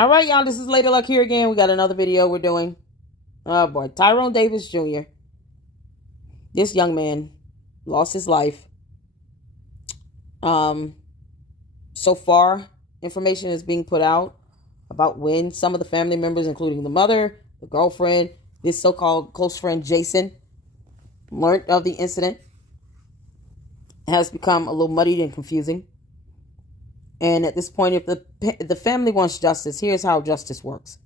All right, y'all. This is Lady Luck here again. We got another video we're doing. Oh boy, Tyrone Davis Jr. This young man lost his life. Um, so far, information is being put out about when some of the family members, including the mother, the girlfriend, this so-called close friend Jason, learned of the incident. It has become a little muddied and confusing. And at this point, if the family wants justice, here's how justice works.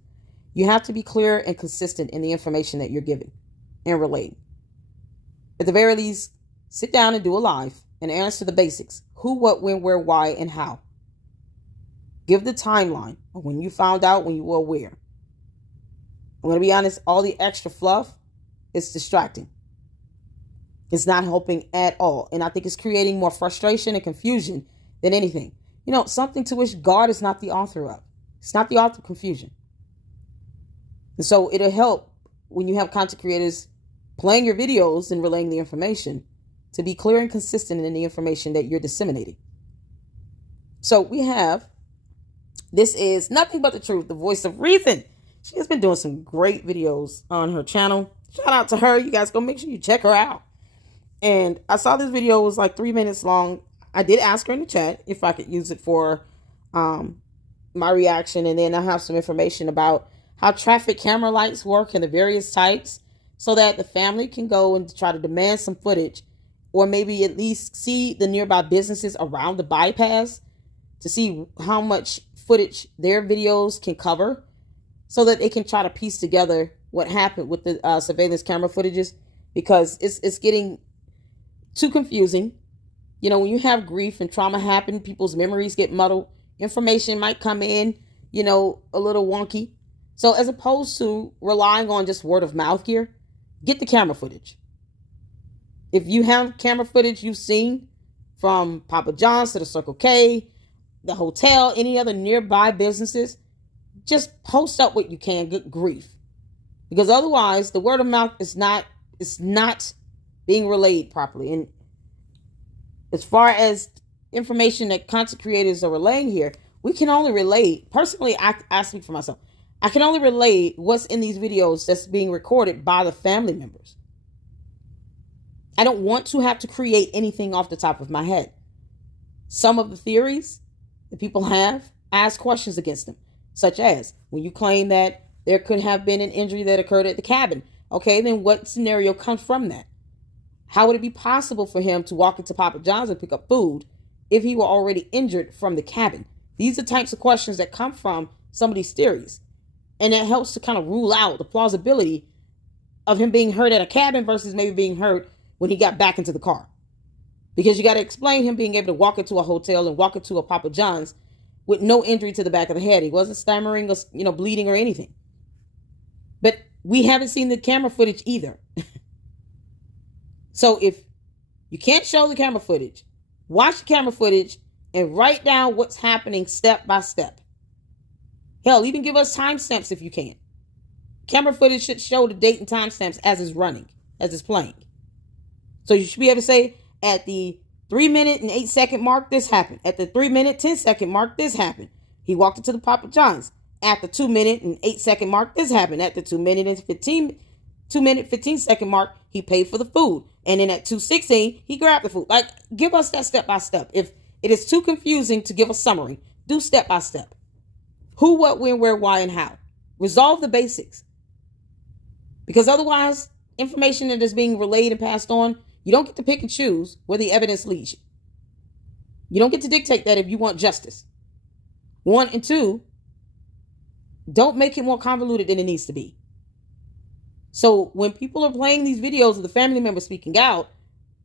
You have to be clear and consistent in the information that you're giving and relaying. At the very least, sit down and do a live and answer the basics. Who, what, when, where, why, and how. Give the timeline of when you found out, when you were aware. I'm going to be honest, all the extra fluff is distracting. It's not helping at all. And I think it's creating more frustration and confusion than anything. You know, something to which God is not the author of. It's not the author of confusion. And so it'll help when you have content creators playing your videos and relaying the information to be clear and consistent in the information that you're disseminating. So we have, this is Nothing But the Truth, the voice of reason. She has been doing some great videos on her channel. Shout out to her. You guys go make sure you check her out. And I saw this video, it was like 3 minutes long. I did ask her in the chat if I could use it for my reaction. And then I have some information about how traffic camera lights work and the various types so that the family can go and try to demand some footage or maybe at least see the nearby businesses around the bypass to see how much footage their videos can cover so that they can try to piece together what happened with the surveillance camera footages, because it's getting too confusing. You know, when you have grief and trauma happen, people's memories get muddled. Information might come in, you know, a little wonky. So as opposed to relying on just word of mouth here, get the camera footage. If you have camera footage you've seen from Papa John's to the Circle K, the hotel, any other nearby businesses, just post up what you can. Good grief. Because otherwise, the word of mouth is not being relayed properly. And as far as information that content creators are relaying here, we can only relay, personally, I speak for myself. I can only relay what's in these videos that's being recorded by the family members. I don't want to have to create anything off the top of my head. Some of the theories that people have, ask questions against them, such as when you claim that there could have been an injury that occurred at the cabin. Okay, then what scenario comes from that? How would it be possible for him to walk into Papa John's and pick up food if he were already injured from the cabin? These are types of questions that come from some of these theories. And that helps to kind of rule out the plausibility of him being hurt at a cabin versus maybe being hurt when he got back into the car. Because you got to explain him being able to walk into a hotel and walk into a Papa John's with no injury to the back of the head. He wasn't stammering or, you know, bleeding or anything. But we haven't seen the camera footage either. So if you can't show the camera footage, watch the camera footage and write down what's happening step by step. Hell, even give us timestamps if you can. Camera footage should show the date and timestamps as it's running, as it's playing. So you should be able to say, at the 3 minute and 8 second mark, this happened. At the 3 minute, 10 second mark, this happened. He walked into the Papa John's. At the 2 minute and 8 second mark, this happened. At the 2 minute and 15 second mark, he paid for the food. And then at 2:16, he grabbed the food. Like, give us that step by step. If it is too confusing to give a summary, do step by step. Who, what, when, where, why, and how. Resolve the basics. Because otherwise, information that is being relayed and passed on, you don't get to pick and choose where the evidence leads you. You don't get to dictate that if you want justice. 1 and 2, don't make it more convoluted than it needs to be. So when people are playing these videos of the family members speaking out,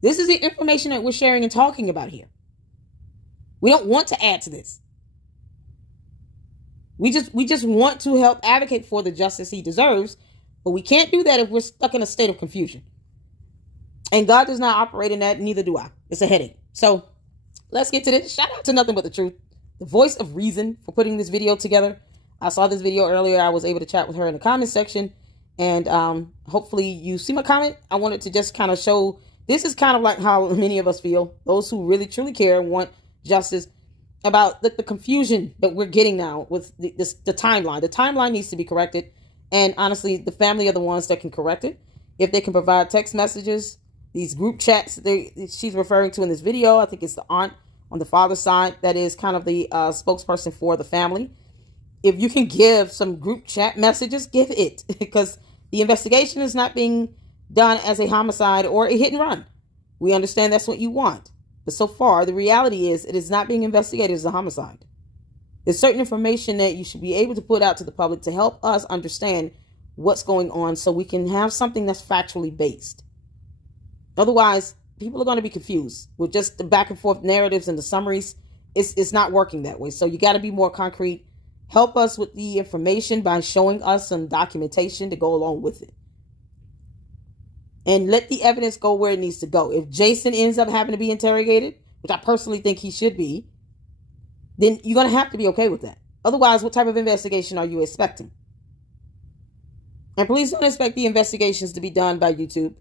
this is the information that we're sharing and talking about here. We don't want to add to this. We just want to help advocate for the justice he deserves, but we can't do that if we're stuck in a state of confusion. And God does not operate in that, neither do I. It's a headache. So let's get to this. Shout out to Nothing But the Truth, the voice of reason, for putting this video together. I saw this video earlier. I was able to chat with her in the comment section. And hopefully you see my comment. I wanted to just kind of show, this is kind of like how many of us feel. Those who really, truly care and want justice. about the confusion that we're getting now with the timeline. The timeline needs to be corrected. And honestly, the family are the ones that can correct it. If they can provide text messages, these group chats she's referring to in this video, I think it's the aunt on the father's side that is kind of the spokesperson for the family. If you can give some group chat messages, give it, because the investigation is not being done as a homicide or a hit and run. We understand that's what you want. But so far, the reality is it is not being investigated as a homicide. There's certain information that you should be able to put out to the public to help us understand what's going on so we can have something that's factually based. Otherwise, people are going to be confused with just the back and forth narratives and the summaries. It's not working that way. So you got to be more concrete. Help us with the information by showing us some documentation to go along with it. And let the evidence go where it needs to go. If Jason ends up having to be interrogated, which I personally think he should be, then you're going to have to be okay with that. Otherwise, what type of investigation are you expecting? And please don't expect the investigations to be done by YouTube.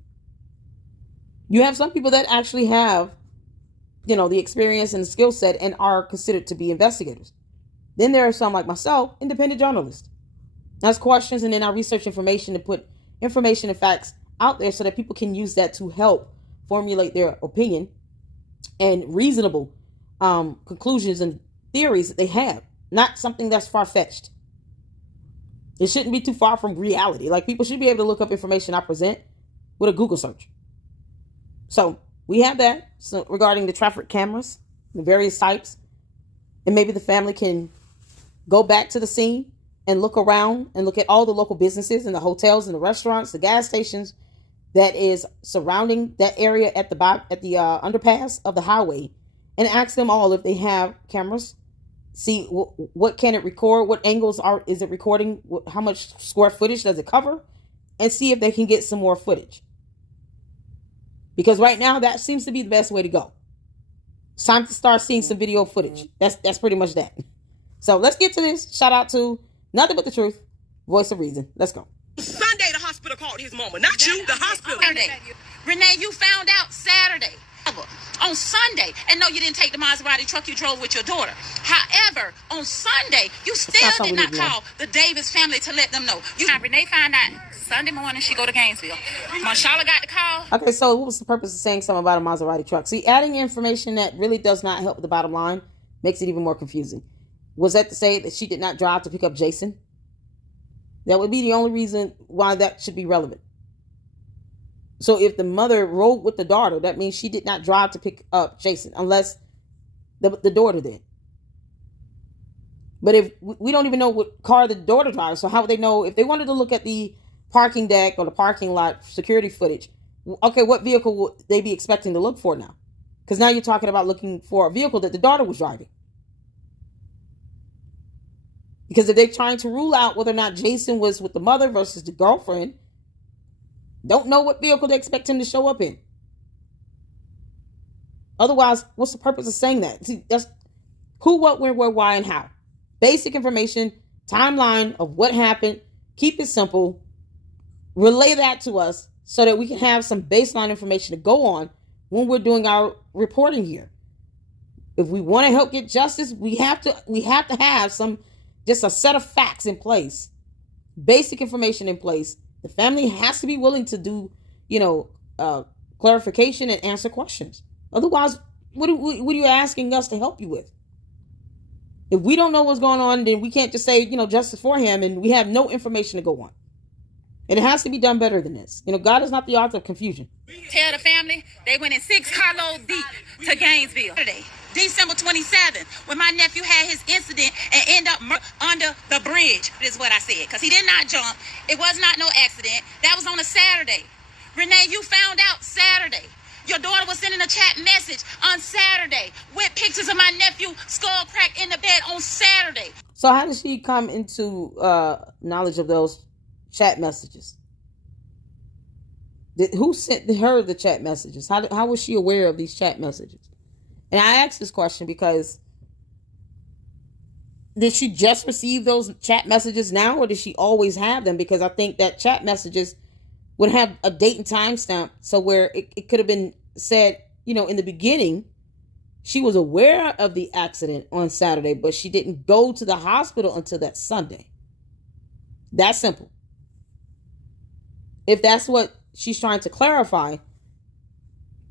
You have some people that actually have, the experience and the skill set and are considered to be investigators. Then there are some like myself, independent journalists. Ask questions and then I research information to put information and facts out there so that people can use that to help formulate their opinion and reasonable conclusions and theories that they have. Not something that's far-fetched. It shouldn't be too far from reality. Like, people should be able to look up information I present with a Google search. So we have that regarding the traffic cameras, the various types. And maybe the family can go back to the scene and look around and look at all the local businesses and the hotels and the restaurants, the gas stations that is surrounding that area at the underpass of the highway, and ask them all if they have cameras. See what can it record, what angles is it recording, how much square footage does it cover, and see if they can get some more footage. Because right now that seems to be the best way to go. It's time to start seeing some video footage. That's pretty much that. So let's get to this. Shout out to Nothing But the Truth, Voice of Reason. Let's go. Sunday, the hospital called his mama, not you, the hospital. Renee, you found out Saturday. On Sunday, and no, you didn't take the Maserati truck, you drove with your daughter. However, on Sunday, you still did not call the Davis family to let them know. Renee found out Sunday morning she go to Gainesville. Marshala got the call. Okay, so what was the purpose of saying something about a Maserati truck? See, adding information that really does not help the bottom line makes it even more confusing. Was that to say that she did not drive to pick up Jason? That would be the only reason why that should be relevant. So if the mother rode with the daughter, that means she did not drive to pick up Jason, unless the daughter did. But if we don't even know what car the daughter drives, so how would they know if they wanted to look at the parking deck or the parking lot security footage? Okay, what vehicle would they be expecting to look for now? Because now you're talking about looking for a vehicle that the daughter was driving. Because if they're trying to rule out whether or not Jason was with the mother versus the girlfriend, don't know what vehicle they expect him to show up in. Otherwise, what's the purpose of saying that? See, that's who, what, when, where, why, and how. Basic information, timeline of what happened. Keep it simple. Relay that to us so that we can have some baseline information to go on when we're doing our reporting here. If we want to help get justice, we have to have just a set of facts in place, basic information in place. The family has to be willing to do, clarification and answer questions. Otherwise, what are you asking us to help you with? If we don't know what's going on, then we can't just say, justice for him, and we have no information to go on. And it has to be done better than this. God is not the author of confusion. Tell the family they went in 6 carloads deep to Gainesville. December 27th, when my nephew had his incident and ended up under the bridge, is what I said. Because he did not jump. It was not no accident. That was on a Saturday. Renee, you found out Saturday. Your daughter was sending a chat message on Saturday with pictures of my nephew skull cracked in the bed on Saturday. So how did she come into knowledge of those chat messages? Who sent her the chat messages? How was she aware of these chat messages? And I asked this question because did she just receive those chat messages now, or did she always have them? Because I think that chat messages would have a date and time stamp, so where it could have been said, in the beginning, She was aware of the accident on Saturday, but she didn't go to the hospital until that Sunday. That's simple. If that's what she's trying to clarify,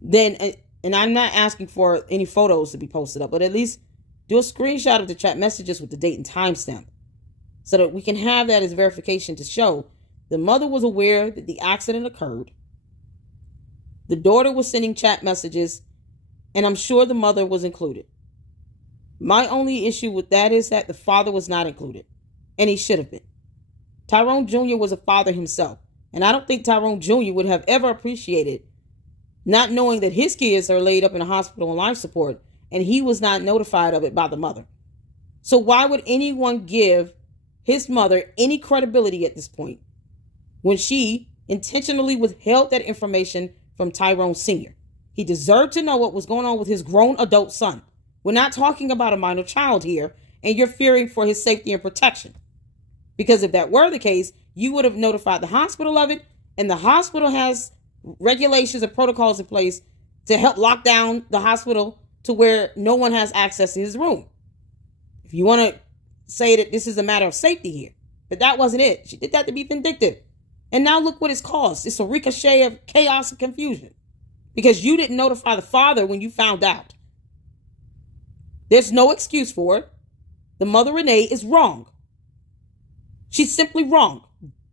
then, and I'm not asking for any photos to be posted up, but at least do a screenshot of the chat messages with the date and timestamp so that we can have that as verification to show the mother was aware that the accident occurred. The daughter was sending chat messages, and I'm sure the mother was included. My only issue with that is that the father was not included, and he should have been. Tyrone Jr. was a father himself, and I don't think Tyrone Jr. would have ever appreciated not knowing that his kids are laid up in a hospital on life support, and he was not notified of it by the mother. So why would anyone give his mother any credibility at this point when she intentionally withheld that information from Tyrone Sr.? He deserved to know what was going on with his grown adult son. We're not talking about a minor child here, and you're fearing for his safety and protection. Because if that were the case, you would have notified the hospital of it, and the hospital has regulations and protocols in place to help lock down the hospital to where no one has access to his room. If you want to say that this is a matter of safety here, but that wasn't it. She did that to be vindictive. And now look what it's caused. It's a ricochet of chaos and confusion because you didn't notify the father when you found out. There's no excuse for it. The mother, Renee, is wrong. She's simply wrong.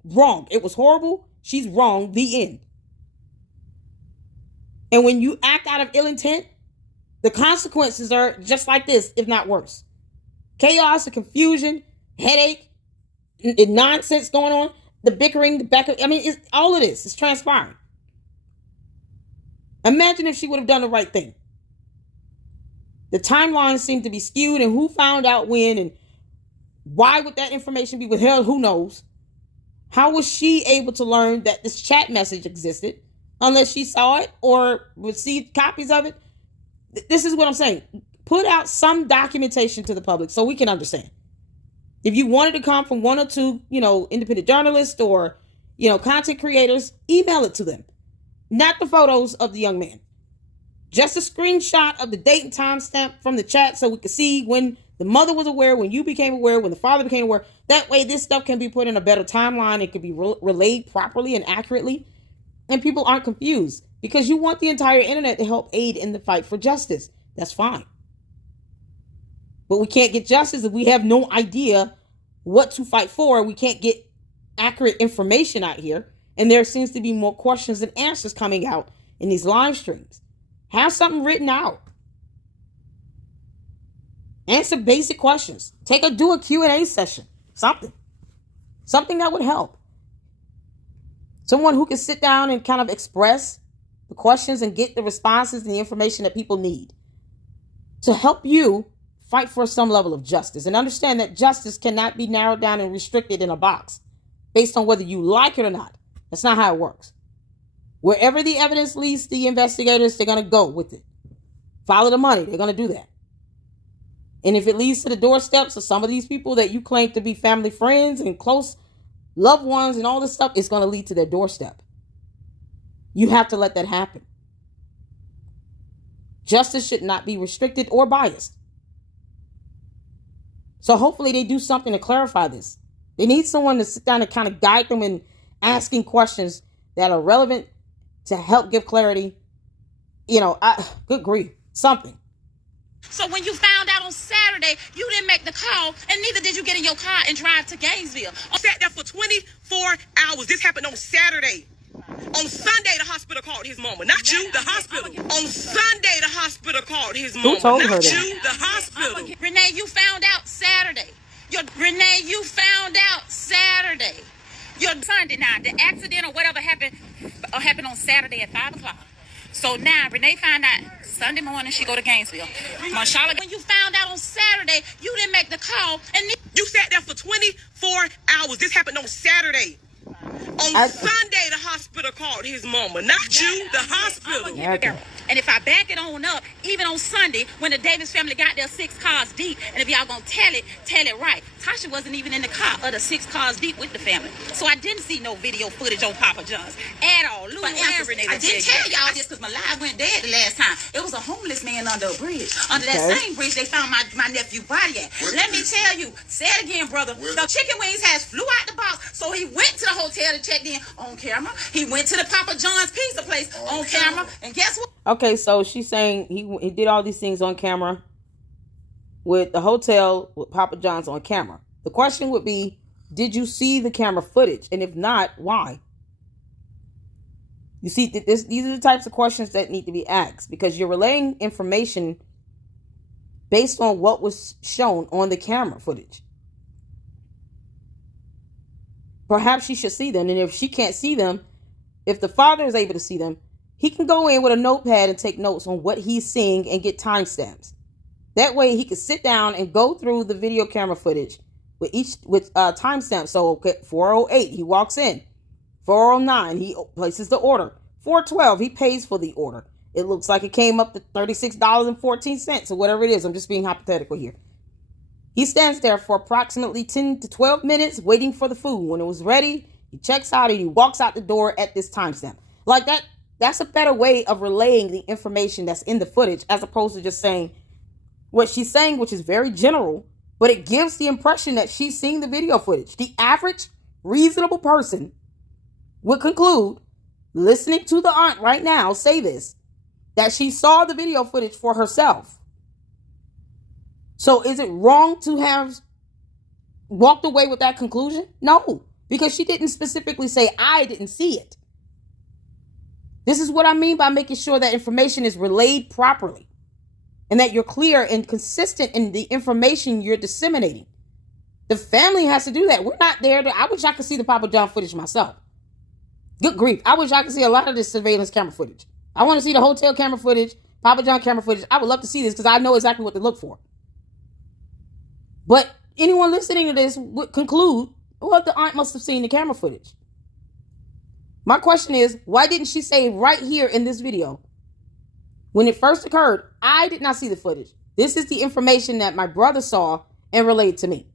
Wrong. It was horrible. She's wrong. The end. And when you act out of ill intent, the consequences are just like this, if not worse. Chaos and confusion, headache, and nonsense going on, the bickering, the back. It's all of this. It's transpiring. Imagine if she would have done the right thing. The timelines seem to be skewed, and who found out when, and why would that information be withheld? Who knows? How was she able to learn that this chat message existed unless she saw it or received copies of it? This is what I'm saying. Put out some documentation to the public so we can understand. If you wanted to come from one or two, independent journalists or, content creators, email it to them. Not the photos of the young man. Just a screenshot of the date and timestamp from the chat so we can see when the mother was aware, when you became aware, when the father became aware. That way this stuff can be put in a better timeline. It can be relayed properly and accurately. And people aren't confused because you want the entire internet to help aid in the fight for justice. That's fine. But we can't get justice if we have no idea what to fight for. We can't get accurate information out here. And there seems to be more questions than answers coming out in these live streams. Have something written out. Answer basic questions. Do a Q&A session. Something that would help. Someone who can sit down and kind of express the questions and get the responses and the information that people need to help you fight for some level of justice. And understand that justice cannot be narrowed down and restricted in a box based on whether you like it or not. That's not how it works. Wherever the evidence leads the investigators, they're going to go with it. Follow the money. They're going to do that. And if it leads to the doorsteps of some of these people that you claim to be family friends and close loved ones and all this stuff, it's going to lead to their doorstep. You have to let that happen. Justice should not be restricted or biased. So hopefully they do something to clarify this. They need someone to sit down and kind of guide them in asking questions that are relevant to help give clarity. Good grief, something. So when you found out on Saturday, you didn't make the call, and neither did you get in your car and drive to Gainesville. I sat there for 24 hours. This happened on Saturday. On Sunday, the hospital called his mama. Not you, the hospital. On Sunday, the hospital called his mama. Who told her Not that? you, the hospital. Renee, you found out Saturday. You found out Saturday. Your son denied the accident or whatever happened on Saturday at 5 o'clock. So now Renee found out Sunday morning she go to Gainesville. Marshala, when you found out on Saturday, you didn't make the call, and You sat there for 24 hours. This happened on Saturday. On Sunday, the hospital hospital called his mama, not you, the hospital. Okay. And if I back it on up, even on Sunday, when the Davis family got there 6 cars deep, and if y'all gonna tell it right. Tasha wasn't even in the car of the 6 cars deep with the family. So I didn't see no video footage on Papa John's at all. Lou and Renee, I didn't tell y'all this because my live went dead the last time. It was a homeless man under a bridge. Under that same bridge, they found my nephew body at. Let me tell you, say it again, brother. The chicken wings has flew out the box, so he went to the hotel to check in on camera. He went to the Papa John's pizza place on camera. And guess what? Okay, so she's saying he did all these things on camera with the hotel with Papa John's on camera. The question would be, did you see the camera footage? And if not, why? You see, these are the types of questions that need to be asked because you're relaying information based on what was shown on the camera footage. Perhaps she should see them. And if she can't see them, if the father is able to see them, he can go in with a notepad and take notes on what he's seeing and get timestamps. That way he can sit down and go through the video camera footage with timestamps. So, okay, 4:08, he walks in. 4:09, he places the order. 4:12, he pays for the order. It looks like it came up to $36.14 or whatever it is. I'm just being hypothetical here. He stands there for approximately 10 to 12 minutes waiting for the food. When it was ready, he checks out and he walks out the door at this timestamp. Like that. That's a better way of relaying the information that's in the footage as opposed to just saying what she's saying, which is very general, but it gives the impression that she's seeing the video footage. The average reasonable person would conclude, listening to the aunt right now say this, that she saw the video footage for herself. So is it wrong to have walked away with that conclusion? No, because she didn't specifically say, I didn't see it. This is what I mean by making sure that information is relayed properly and that you're clear and consistent in the information you're disseminating. The family has to do that. We're not there. I wish I could see the Papa John footage myself. Good grief. I wish I could see a lot of this surveillance camera footage. I want to see the hotel camera footage, Papa John camera footage. I would love to see this because I know exactly what to look for. But anyone listening to this would conclude, well, the aunt must have seen the camera footage. My question is, why didn't she say right here in this video, when it first occurred, I did not see the footage. This is the information that my brother saw and relayed to me.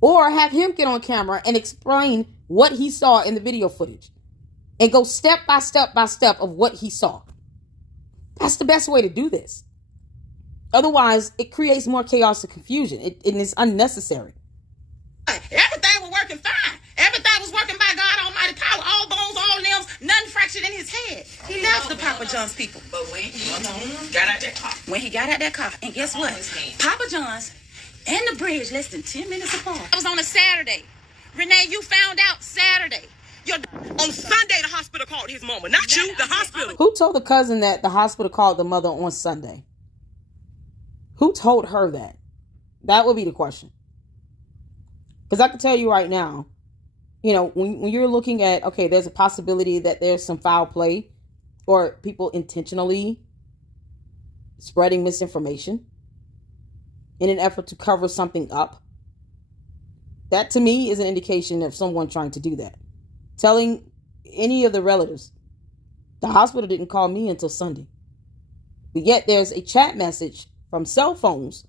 Or have him get on camera and explain what he saw in the video footage and go step by step of what he saw. That's the best way to do this. Otherwise, it creates more chaos and confusion. It is unnecessary. Everything was working fine. Everything was working by God Almighty power. All bones, all limbs, nothing fractured in his head. He left the Papa John's people. But when he got out that car. When he got out that car. And guess what? Papa John's and the bridge less than 10 minutes apart. It was on a Saturday. Renee, you found out Saturday. On Sunday, the hospital called his mama, not you, the hospital. Who told the cousin that the hospital called the mother on Sunday? Who told her that? That would be the question. Because I can tell you right now, you know, when you're looking at, okay, there's a possibility that there's some foul play or people intentionally spreading misinformation in an effort to cover something up. That to me is an indication of someone trying to do that. Telling any of the relatives, the hospital didn't call me until Sunday. But yet there's a chat message from cell phones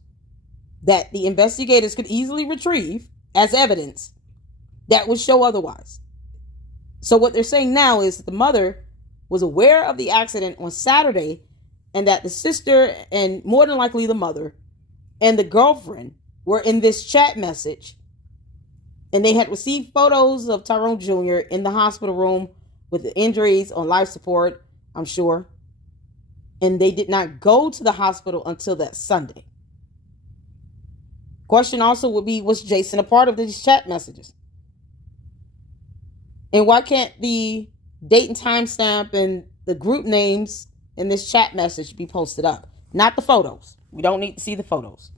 that the investigators could easily retrieve as evidence that would show otherwise. So what they're saying now is that the mother was aware of the accident on Saturday and that the sister and more than likely the mother and the girlfriend were in this chat message. And they had received photos of Tyrone Jr. in the hospital room with the injuries on life support, I'm sure. And they did not go to the hospital until that Sunday. Question also would be, was Jason a part of these chat messages? And why can't the date and timestamp and the group names in this chat message be posted up? Not the photos. We don't need to see the photos.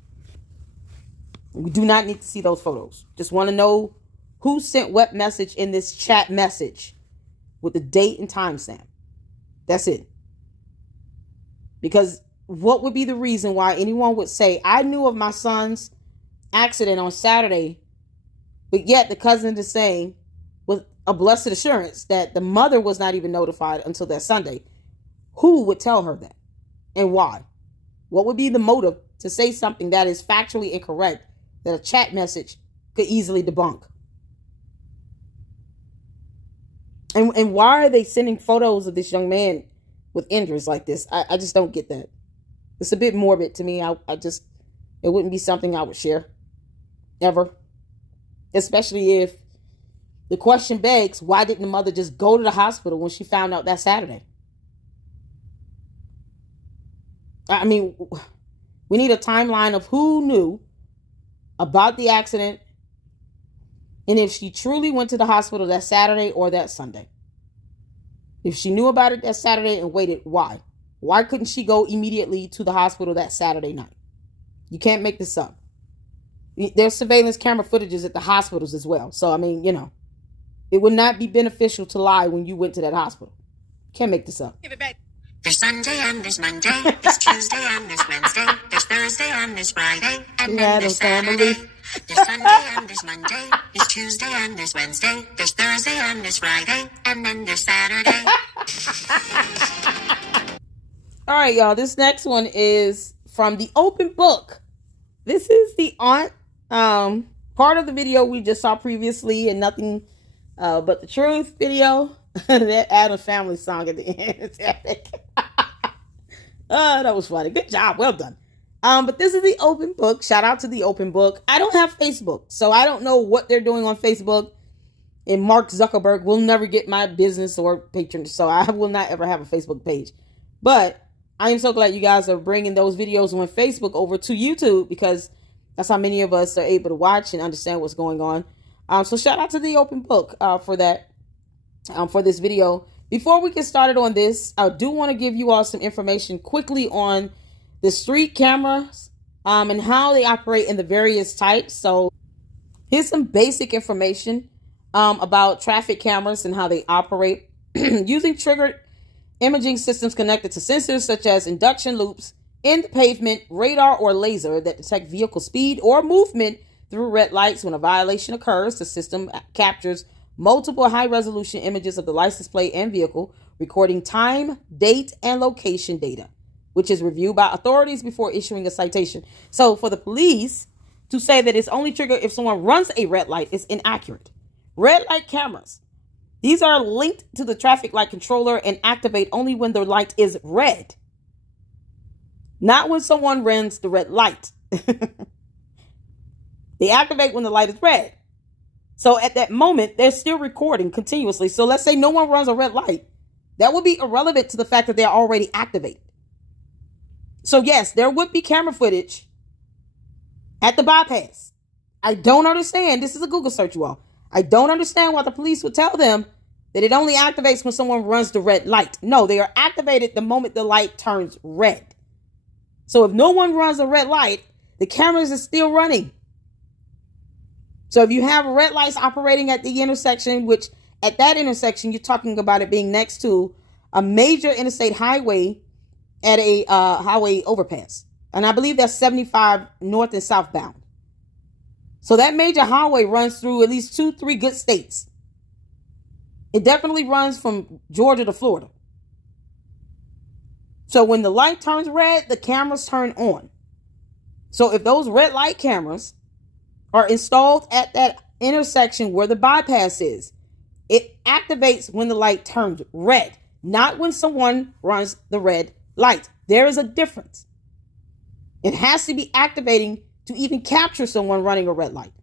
We do not need to see those photos. Just want to know who sent what message in this chat message with the date and timestamp. That's it. Because what would be the reason why anyone would say, I knew of my son's accident on Saturday, but yet the cousin is saying, well, a blessed assurance that the mother was not even notified until that Sunday. Who would tell her that? And why? What would be the motive to say something that is factually incorrect that a chat message could easily debunk? And why are they sending photos of this young man with injuries like this? I just don't get that. It's a bit morbid to me. It wouldn't be something I would share ever. Especially if the question begs, why didn't the mother just go to the hospital when she found out that Saturday? I mean, we need a timeline of who knew about the accident and if she truly went to the hospital that Saturday or that Sunday. If she knew about it that Saturday and waited, why? Why couldn't she go immediately to the hospital that Saturday night? You can't make this up. There's surveillance camera footages at the hospitals as well. So, I mean, it would not be beneficial to lie when you went to that hospital. Can't make this up. Give it back. There's Sunday and there's Monday, there's Tuesday and there's Wednesday, there's Thursday and there's Friday, and then there's Saturday. There's Sunday and there's Monday, there's Tuesday and there's Wednesday, there's Thursday and there's Friday, and then there's Saturday. All right, y'all. This next one is from the open book. This is the aunt part of the video we just saw previously, and nothing but the truth video. That Addams Family song at the end is epic. That was funny. Good job. Well done. But this is the open book. Shout out to the open book. I don't have Facebook, so I don't know what they're doing on Facebook. And Mark Zuckerberg will never get my business or patronage, so I will not ever have a Facebook page. But I am so glad you guys are bringing those videos on Facebook over to YouTube, because that's how many of us are able to watch and understand what's going on. So shout out to the open book for that. For this video. Before we get started on this, I do want to give you all some information quickly on the street cameras and how they operate in the various types. So here's some basic information about traffic cameras and how they operate. Using triggered imaging systems connected to sensors such as induction loops in the pavement, radar, or laser that detect vehicle speed or movement through red lights. When a violation occurs, the system captures multiple high-resolution images of the license plate and vehicle, recording time, date, and location data, which is reviewed by authorities before issuing a citation. So for the police to say that it's only triggered if someone runs a red light is inaccurate. Red light cameras, these are linked to the traffic light controller and activate only when the light is red, not when someone runs the red light. They activate when the light is red. So at that moment, they're still recording continuously. So let's say no one runs a red light. That would be irrelevant to the fact that they're already activated. So yes, there would be camera footage at the bypass. I don't understand. This is a Google search, you all. I don't understand why the police would tell them that it only activates when someone runs the red light. No, they are activated the moment the light turns red. So if no one runs a red light, the cameras are still running. So if you have red lights operating at the intersection, which at that intersection, you're talking about it being next to a major interstate highway at a highway overpass. And I believe that's 75 north and southbound. So that major highway runs through at least 2-3 good states. It definitely runs from Georgia to Florida. So when the light turns red, the cameras turn on. So if those red light cameras are installed at that intersection where the bypass is, it activates when the light turns red, not when someone runs the red light. There is a difference. It has to be activating to even capture someone running a red light.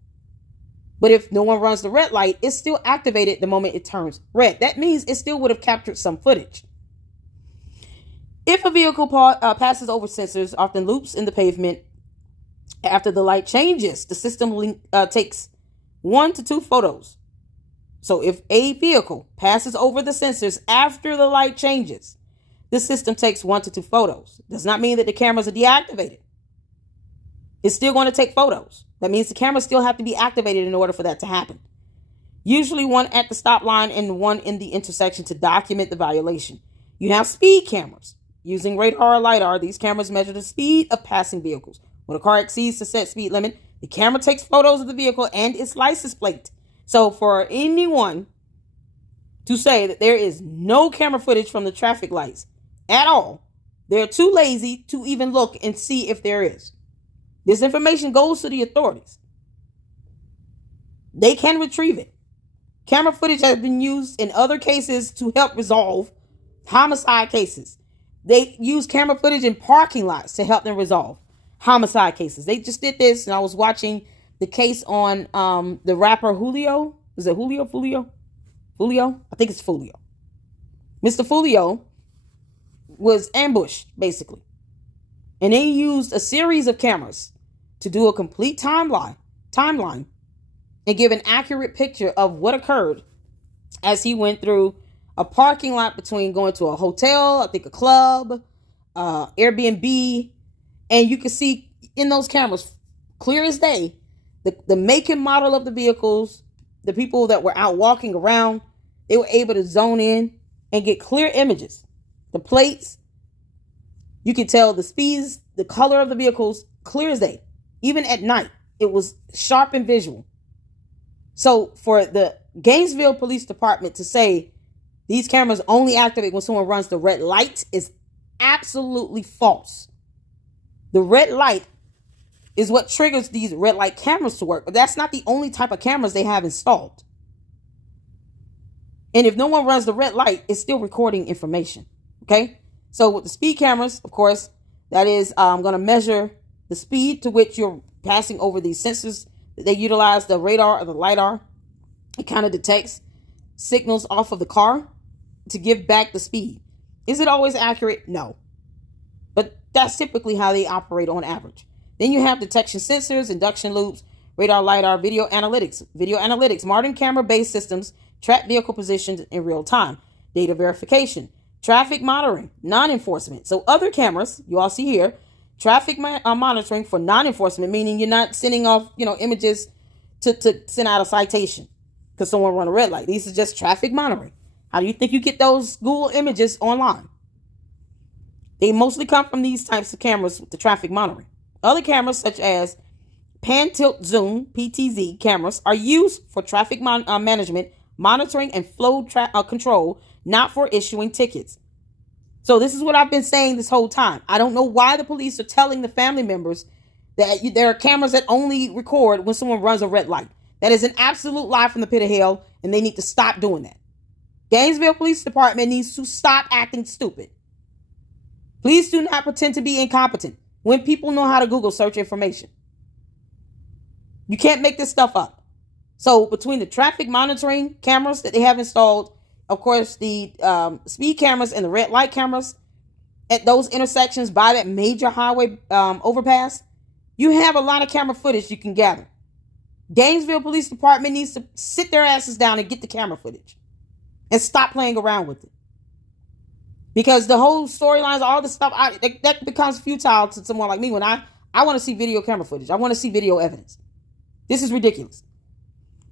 But if no one runs the red light, it's still activated the moment it turns red. That means it still would have captured some footage. If a vehicle passes over sensors, often loops in the pavement, after the light changes, the system takes 1 to 2 photos. So if a vehicle passes over the sensors after the light changes, the system takes 1 to 2 photos. Does not mean that the cameras are deactivated. It's still going to take photos. That means the cameras still have to be activated in order for that to happen. Usually one at the stop line and one in the intersection to document the violation. You have speed cameras. Using radar or LiDAR, these cameras measure the speed of passing vehicles. When a car exceeds the set speed limit, the camera takes photos of the vehicle and its license plate. So for anyone to say that there is no camera footage from the traffic lights at all. They're too lazy to even look and see if there is. This information goes to the authorities. They can retrieve it. Camera footage has been used in other cases to help resolve homicide cases. They use camera footage in parking lots to help them resolve homicide cases. They just did this, and I was watching the case on the rapper Julio. Is it Julio? Julio? I think it's Julio. Mr. Julio was ambushed, basically. And they used a series of cameras to do a complete timeline and give an accurate picture of what occurred as he went through a parking lot between going to a hotel, I think a club, Airbnb. And you can see in those cameras, clear as day, the make and model of the vehicles, the people that were out walking around. They were able to zone in and get clear images. The plates, you could tell the speeds, the color of the vehicles, clear as day. Even at night, it was sharp and visual. So for the Gainesville Police Department to say these cameras only activate when someone runs the red light is absolutely false. The red light is what triggers these red light cameras to work, but that's not the only type of cameras they have installed. And if no one runs the red light, it's still recording information. Okay? So with the speed cameras, of course, that is going to measure the speed to which you're passing over these sensors. They utilize the radar or the LiDAR. It kind of detects signals off of the car to give back the speed. Is it always accurate? No. But that's typically how they operate on average. Then you have detection sensors, induction loops, radar, LiDAR, video analytics. Video analytics, modern camera-based systems track vehicle positions in real time. Data verification, traffic monitoring, non-enforcement. So other cameras, you all see here, traffic monitoring for non-enforcement, meaning you're not sending off, images to send out a citation because someone run a red light. These are just traffic monitoring. How do you think you get those Google images online? They mostly come from these types of cameras with the traffic monitoring. Other cameras such as pan tilt zoom, PTZ cameras are used for traffic management, monitoring, and flow control, not for issuing tickets. So this is what I've been saying this whole time. I don't know why the police are telling the family members that there are cameras that only record when someone runs a red light. That is an absolute lie from the pit of hell, and they need to stop doing that. Gainesville Police Department needs to stop acting stupid. Please do not pretend to be incompetent when people know how to Google search information. You can't make this stuff up. So between the traffic monitoring cameras that they have installed, of course, the speed cameras and the red light cameras at those intersections by that major highway overpass, you have a lot of camera footage you can gather. Gainesville Police Department needs to sit their asses down and get the camera footage and stop playing around with it. Because the whole storylines, all the stuff, that becomes futile to someone like me when I want to see video camera footage. I want to see video evidence. This is ridiculous.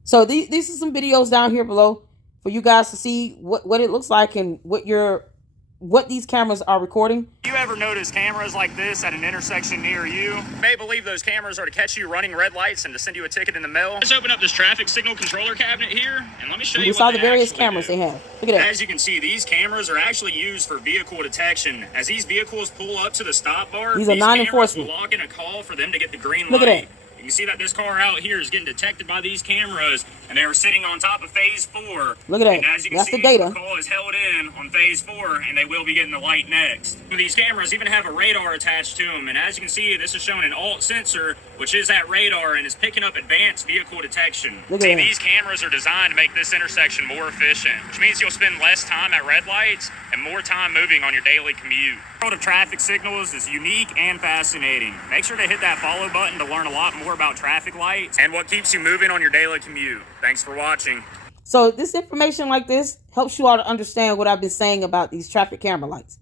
So these are some videos down here below for you guys to see what it looks like and what these cameras are recording. You ever notice cameras like this at an intersection near you? You may believe those cameras are to catch you running red lights and to send you a ticket in the mail. Let's open up this traffic signal controller cabinet here, and let me show you saw what the they various actually cameras do. they have. Look at that. As you can see, these cameras are actually used for vehicle detection. As these vehicles pull up to the stop bar, These are non-enforcement. cameras will lock in a call for them to get the green light. Look at that. You can see that this car out here is getting detected by these cameras, and they were sitting on top of phase 4. Look at that. And as you can That's see, the data. the call is held in on phase 4, and they will be getting the light next. These cameras even have a radar attached to them, and as you can see, this is showing an alt sensor, which is that radar, and is picking up advanced vehicle detection. Look at See, that. these cameras are designed to make this intersection more efficient, which means you'll spend less time at red lights and more time moving on your daily commute. The world of traffic signals is unique and fascinating. Make sure to hit that follow button to learn a lot more about traffic lights and what keeps you moving on your daily commute. Thanks for watching. So this information like this helps you all to understand what I've been saying about these traffic camera lights.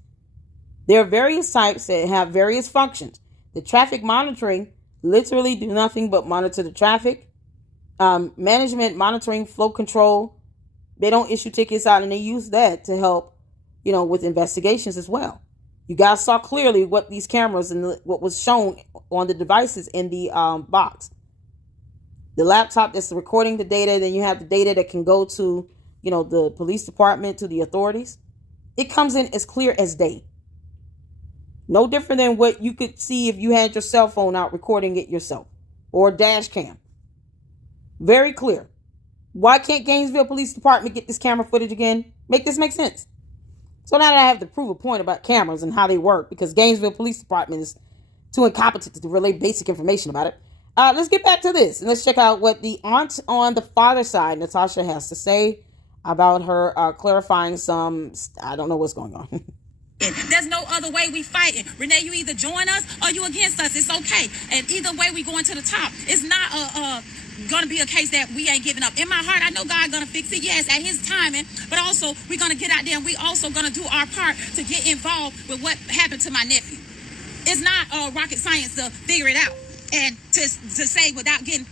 There are various types that have various functions. The traffic monitoring literally do nothing but monitor the traffic. Management, monitoring, flow control. They don't issue tickets out, and they use that to help, with investigations as well. You guys saw clearly what these cameras and what was shown on the devices in the box. The laptop that's recording the data, then you have the data that can go to the police department to the authorities, it comes in as clear as day. No different than what you could see if you had your cell phone out recording it yourself or a dash cam. Very clear. Why can't Gainesville Police Department get this camera footage again? Make this make sense. So now that I have to prove a point about cameras and how they work, because Gainesville Police Department is too incompetent to relay basic information about it, let's get back to this and let's check out what the aunt on the father's side, Natasha, has to say about her clarifying some, I don't know what's going on. There's no other way we fighting. Renee, you either join us or you against us. It's okay. And either way we going to the top. It's not gonna be a case that we ain't giving up. In my heart, I know God gonna fix it, yes, at his timing, but also we're gonna get out there and we also gonna do our part to get involved with what happened to my nephew. It's not rocket science to figure it out. And to say without getting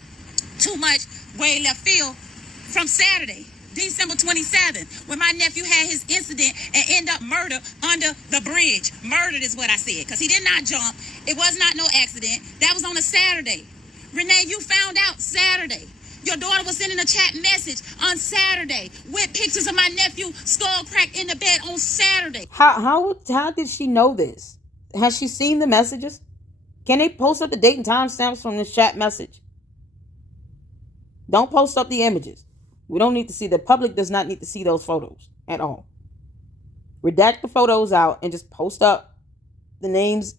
too much way left field, from Saturday, December 27th, when my nephew had his incident and ended up murdered under the bridge. Murdered is what I said, because he did not jump. It was not no accident. That was on a Saturday. Renee, you found out Saturday. Your daughter was sending a chat message on Saturday with pictures of my nephew skull cracked in the bed on Saturday. How did she know this? Has she seen the messages? Can they post up the date and time stamps from this chat message? Don't post up the images. We don't need to see, the public does not need to see those photos at all. Redact the photos out and just post up the names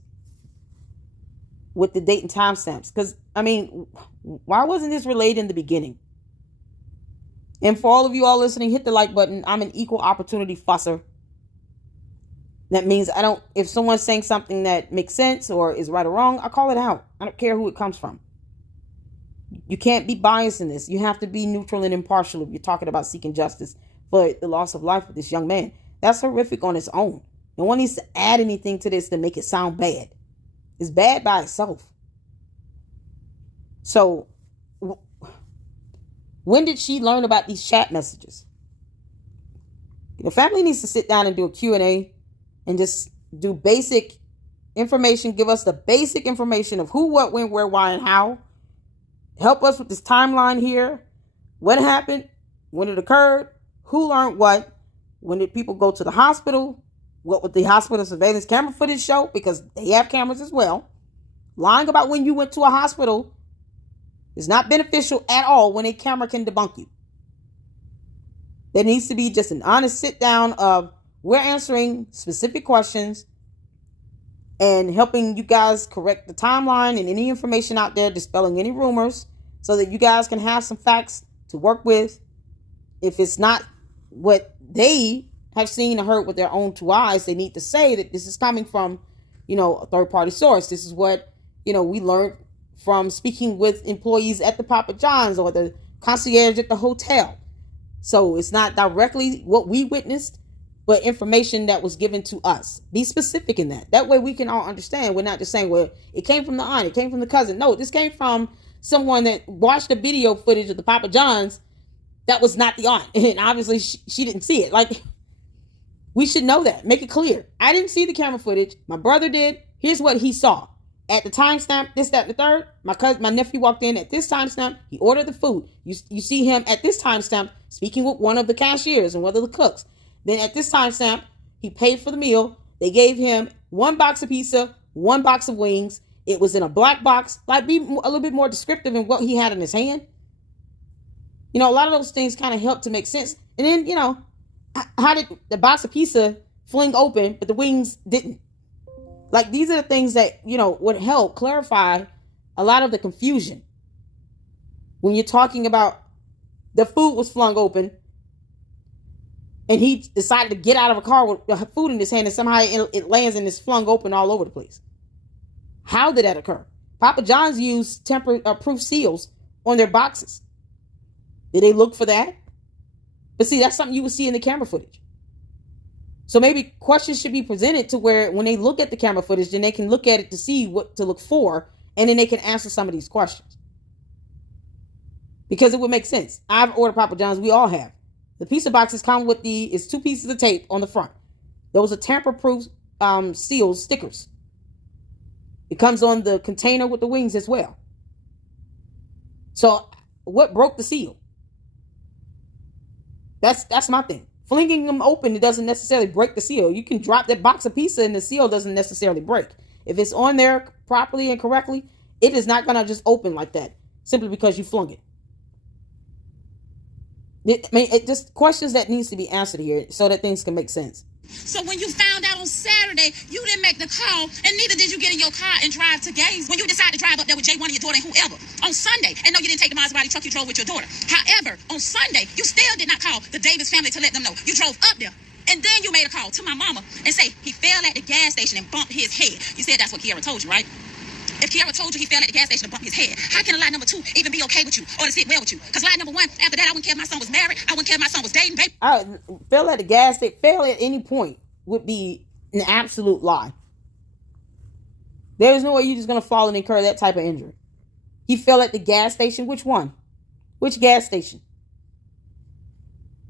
with the date and time stamps. Because, I mean, why wasn't this relayed in the beginning? And for all of you all listening, hit the like button. I'm an equal opportunity fusser. That means if someone's saying something that makes sense or is right or wrong, I call it out. I don't care who it comes from. You can't be biased in this. You have to be neutral and impartial if you're talking about seeking justice for the loss of life of this young man. That's horrific on its own. No one needs to add anything to this to make it sound bad. It's bad by itself. So, when did she learn about these chat messages? The family needs to sit down and do a Q&A and just do basic information. Give us the basic information of who, what, when, where, why, and how. Help us with this timeline here. What happened? When it occurred? Who learned what? When did people go to the hospital? What would the hospital surveillance camera footage show? Because they have cameras as well. Lying about when you went to a hospital is not beneficial at all when a camera can debunk you. There needs to be just an honest sit down of we're answering specific questions and helping you guys correct the timeline and any information out there, dispelling any rumors so that you guys can have some facts to work with. If it's not what they have seen or heard with their own two eyes, they need to say that this is coming from, a third-party source. This is what, we learned from speaking with employees at the Papa John's or the concierge at the hotel. So it's not directly what we witnessed, but information that was given to us. Be specific in that. That way we can all understand. We're not just saying, well, it came from the aunt, it came from the cousin. No, this came from someone that watched the video footage of the Papa John's that was not the aunt. And obviously she didn't see it. Like, we should know that. Make it clear. I didn't see the camera footage. My brother did. Here's what he saw. At the timestamp, this, that, and the third, my nephew walked in at this timestamp. He ordered the food. You see him at this timestamp speaking with one of the cashiers and one of the cooks. Then at this timestamp, he paid for the meal. They gave him 1 box of pizza, 1 box of wings. It was in a black box. Like, be a little bit more descriptive in what he had in his hand. A lot of those things kind of help to make sense. And then, how did the box of pizza fling open, but the wings didn't? Like, these are the things that, would help clarify a lot of the confusion. When you're talking about the food was flung open and he decided to get out of a car with the food in his hand and somehow it lands and is flung open all over the place. How did that occur? Papa John's used tamper-proof seals on their boxes. Did they look for that? But see, that's something you would see in the camera footage. So maybe questions should be presented to where when they look at the camera footage, then they can look at it to see what to look for, and then they can answer some of these questions. Because it would make sense. I've ordered Papa John's. We all have. The pizza boxes come with it's 2 pieces of tape on the front. Those are tamper-proof seals, stickers. It comes on the container with the wings as well. So what broke the seal? That's my thing. Flinging them open, it doesn't necessarily break the seal. You can drop that box of pizza and the seal doesn't necessarily break. If it's on there properly and correctly, it is not going to just open like that simply because you flung it. It just questions that needs to be answered here so that things can make sense. So when you found out on Saturday, you didn't make the call, and neither did you get in your car and drive to games when you decided to drive up there with Jay, one of your daughter, and whoever on Sunday. And no, you didn't take the Maserati truck, you drove with your daughter. However, on Sunday, you still did not call the Davis family to let them know. You drove up there. And then you made a call to my mama and say he fell at the gas station and bumped his head. You said that's what Kiara told you, right? If Kiara told you he fell at the gas station and bumped his head, how can a lie number 2 even be okay with you or to sit well with you? Because lie number 1, after that, I wouldn't care if my son was married. I wouldn't care if my son was dating, baby. Fell at the gas station, fell at any point would be an absolute lie. There's no way you're just going to fall and incur that type of injury. He fell at the gas station. Which one? Which gas station?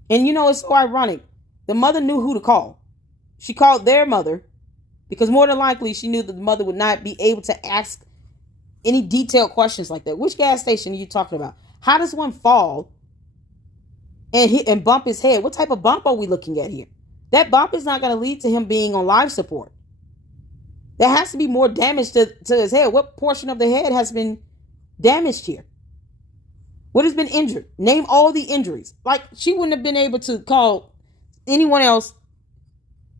And you know, it's so ironic. The mother knew who to call. She called their mother because more than likely she knew that the mother would not be able to ask any detailed questions like that. Which gas station are you talking about? How does one fall and hit and bump his head? What type of bump are we looking at here? That bump is not going to lead to him being on life support. There has to be more damage to his head. What portion of the head has been damaged here? What has been injured? Name all the injuries. Like, she wouldn't have been able to call anyone else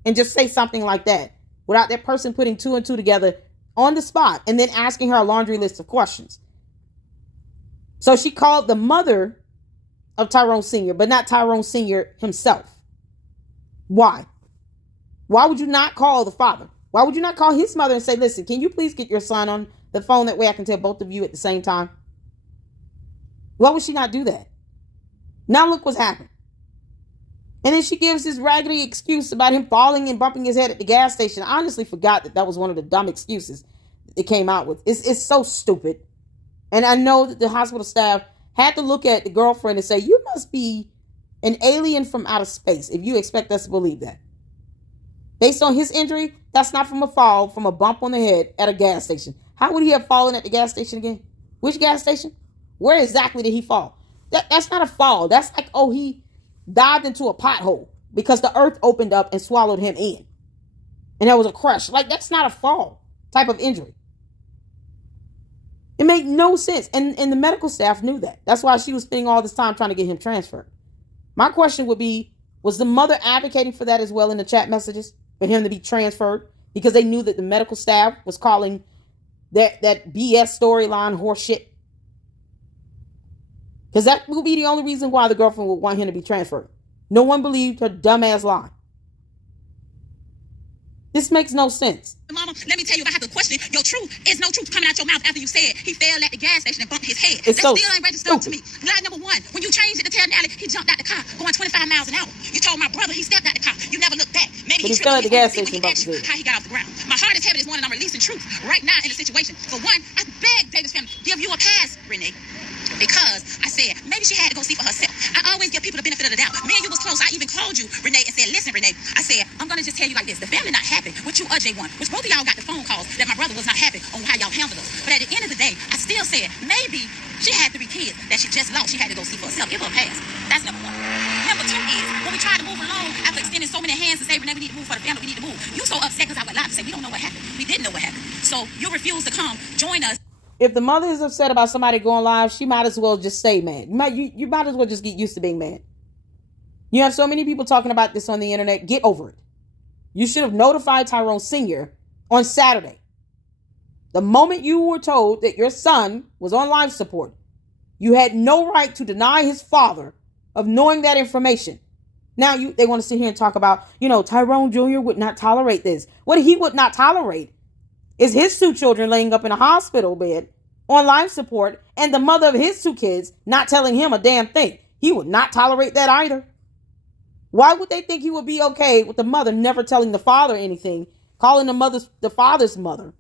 and just say something like that without that person putting 2 and 2 together on the spot and then asking her a laundry list of questions. So she called the mother of Tyrone Sr., but not Tyrone Sr. himself. Why? Why would you not call the father? Why would you not call his mother and say, listen, can you please get your son on the phone? That way I can tell both of you at the same time. Why would she not do that? Now look what's happened. And then she gives this raggedy excuse about him falling and bumping his head at the gas station. I honestly forgot that was one of the dumb excuses it came out with. It's so stupid. And I know that the hospital staff had to look at the girlfriend and say, you must be an alien from outer space if you expect us to believe that. Based on his injury, that's not from a fall, from a bump on the head at a gas station. How would he have fallen at the gas station again? Which gas station? Where exactly did he fall? That's not a fall. That's like, oh, he dived into a pothole because the earth opened up and swallowed him in. And there was a crush. Like, that's not a fall type of injury. It made no sense. And the medical staff knew that. That's why she was spending all this time trying to get him transferred. My question would be, was the mother advocating for that as well in the chat messages? For him to be transferred? Because they knew that the medical staff was calling that BS storyline horseshit. Because that will be the only reason why the girlfriend would want him to be transferred. No one believed her dumbass lie. This makes no sense. Mama, let me tell you, if I have to question it, your truth is no truth coming out your mouth after you said he fell at the gas station and bumped his head. It's that so still ain't registered to stupid. me. Lie number 1, when you changed it to tell Nally, he jumped out the car going 25 miles an hour. You told my brother he stepped out the car. You never looked back. Maybe But he fell at the gas station when he and asked bumped you his head. how he got off the ground. My heart is heavy this morning. I'm releasing truth right now in the situation. For one, I beg Davis family, give you a pass, Renee. Because I said, maybe she had to go see for herself. I always give people the benefit of the doubt. Me and you was close. I even called you, Renee, and said, listen, Renee. I said, I'm going to just tell you like this. The family not happy with you or J1, which both of y'all got the phone calls that my brother was not happy on how y'all handled us. But at the end of the day, I still said, maybe she had 3 kids that she just lost. She had to go see for herself. Give her a pass. That's number 1. Number 2 is, when we tried to move along, after extending so many hands and say, Renee, we need to move for the family, we need to move. You so upset because I would lie to say, we don't know what happened. We didn't know what happened. So you refused to come join us. If the mother is upset about somebody going live, she might as well just stay mad. You might as well just get used to being mad. You have so many people talking about this on the internet. Get over it. You should have notified Tyrone Sr. on Saturday. The moment you were told that your son was on life support, you had no right to deny his father of knowing that information. Now they want to sit here and talk about, Tyrone Jr. would not tolerate this. What he would not tolerate is his 2 children laying up in a hospital bed on life support and the mother of his 2 kids not telling him a damn thing. He would not tolerate that either. Why would they think he would be okay with the mother never telling the father anything, calling the father's mother,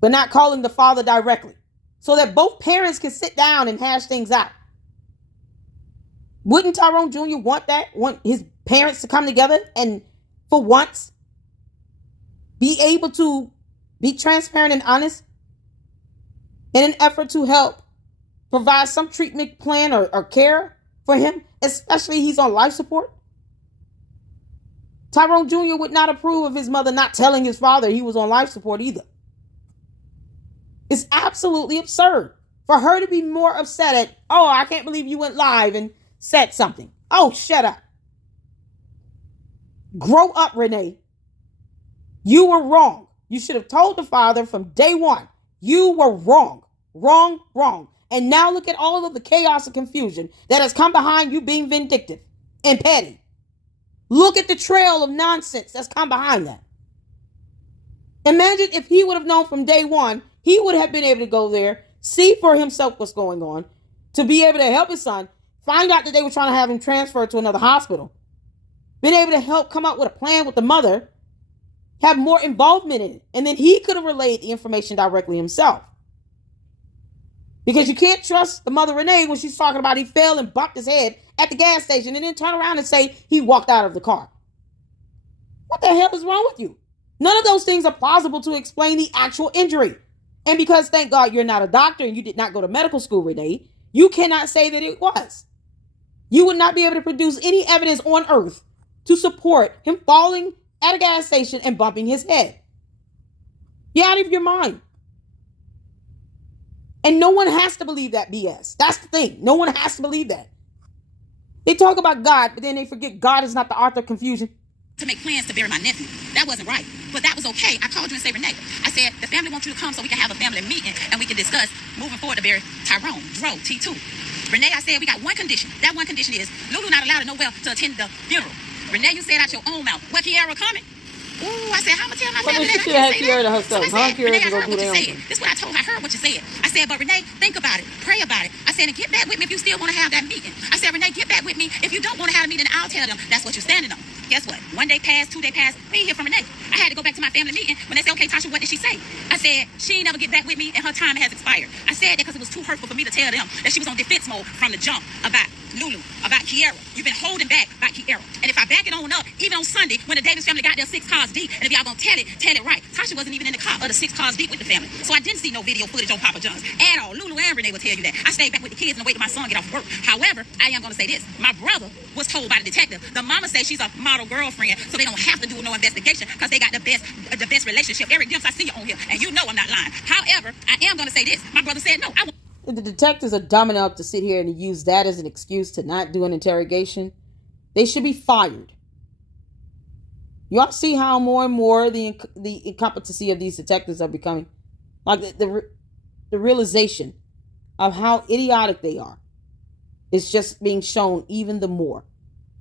but not calling the father directly so that both parents can sit down and hash things out? Wouldn't Tyrone Jr. want that? Want his parents to come together and for once be able to be transparent and honest in an effort to help provide some treatment plan or care for him? especially he's on life support. Tyrone Jr. would not approve of his mother not telling his father he was on life support either. It's absolutely absurd for her to be more upset at, oh, I can't believe you went live and said something. Oh, shut up. Grow up, Renee. You were wrong. You should have told the father from day one. You were wrong. Wrong, wrong. And now look at all of the chaos and confusion that has come behind you being vindictive and petty. Look at the trail of nonsense that's come behind that. Imagine if he would have known from day one, he would have been able to go there, see for himself what's going on, to be able to help his son, find out that they were trying to have him transferred to another hospital, been able to help come up with a plan with the mother, have more involvement in it. And then he could have relayed the information directly himself. Because you can't trust the mother Renee when she's talking about he fell and bumped his head at the gas station and then turn around and say he walked out of the car. What the hell is wrong with you? None of those things are plausible to explain the actual injury. And because, thank God, you're not a doctor and you did not go to medical school, Renee, you cannot say that it was. You would not be able to produce any evidence on earth to support him falling at a gas station and bumping his head. You're out of your mind. And no one has to believe that BS. That's the thing. No one has to believe that. They talk about God, but then they forget God is not the author of confusion. To make plans to bury my nephew. That wasn't right. But that was okay. I called you and said, Renee, I said, the family wants you to come so we can have a family meeting and we can discuss moving forward to bury Tyrone, Dro, T2. Renee, I said, we got one condition. That one condition is Lulu not allowed to know well to attend the funeral. Renee, you said out your own mouth, what, Kiara coming? Ooh, I said, how am I tell my family that? She should have had Kiara to herself. So I said, Renee, I heard what you said. This is what I told her. I heard what you said. I said, but Renee, think about it. Pray about it. I said, and get back with me if you still want to have that meeting. I said, Renee, get back with me. If you don't want to have a meeting, I'll tell them that's what you're standing on. Guess what? 1 day passed, 2 days passed. We ain't hear from Renee. I had to go back to my family meeting when they said, okay, Tasha, what did she say? I said, she ain't never get back with me and her time has expired. I said that because it was too hurtful for me to tell them that she was on defense mode from the jump about Lulu, about Kiara. You've been holding back by Kiara. And if I back it on up, even on Sunday, when the Davis family got their 6 cars deep, and if y'all gonna tell it right, Tasha wasn't even in the car of the 6 cars deep with the family. So I didn't see no video footage on Papa John's at all. Lulu and Renee will tell you that. I stayed back with the kids and waited till my son get off work. However, I am gonna say this. My brother was told by the detective, the mama says she's a model girlfriend, so they don't have to do no investigation because they got the best relationship. Eric Dimps, I see you on here, and you know I'm not lying. However, I am gonna say this. My brother said no. The detectives are dumb enough to sit here and use that as an excuse to not do an interrogation. They should be fired. Y'all see how more and more the incompetency of these detectives are becoming? Like the realization of how idiotic they are is just being shown even the more.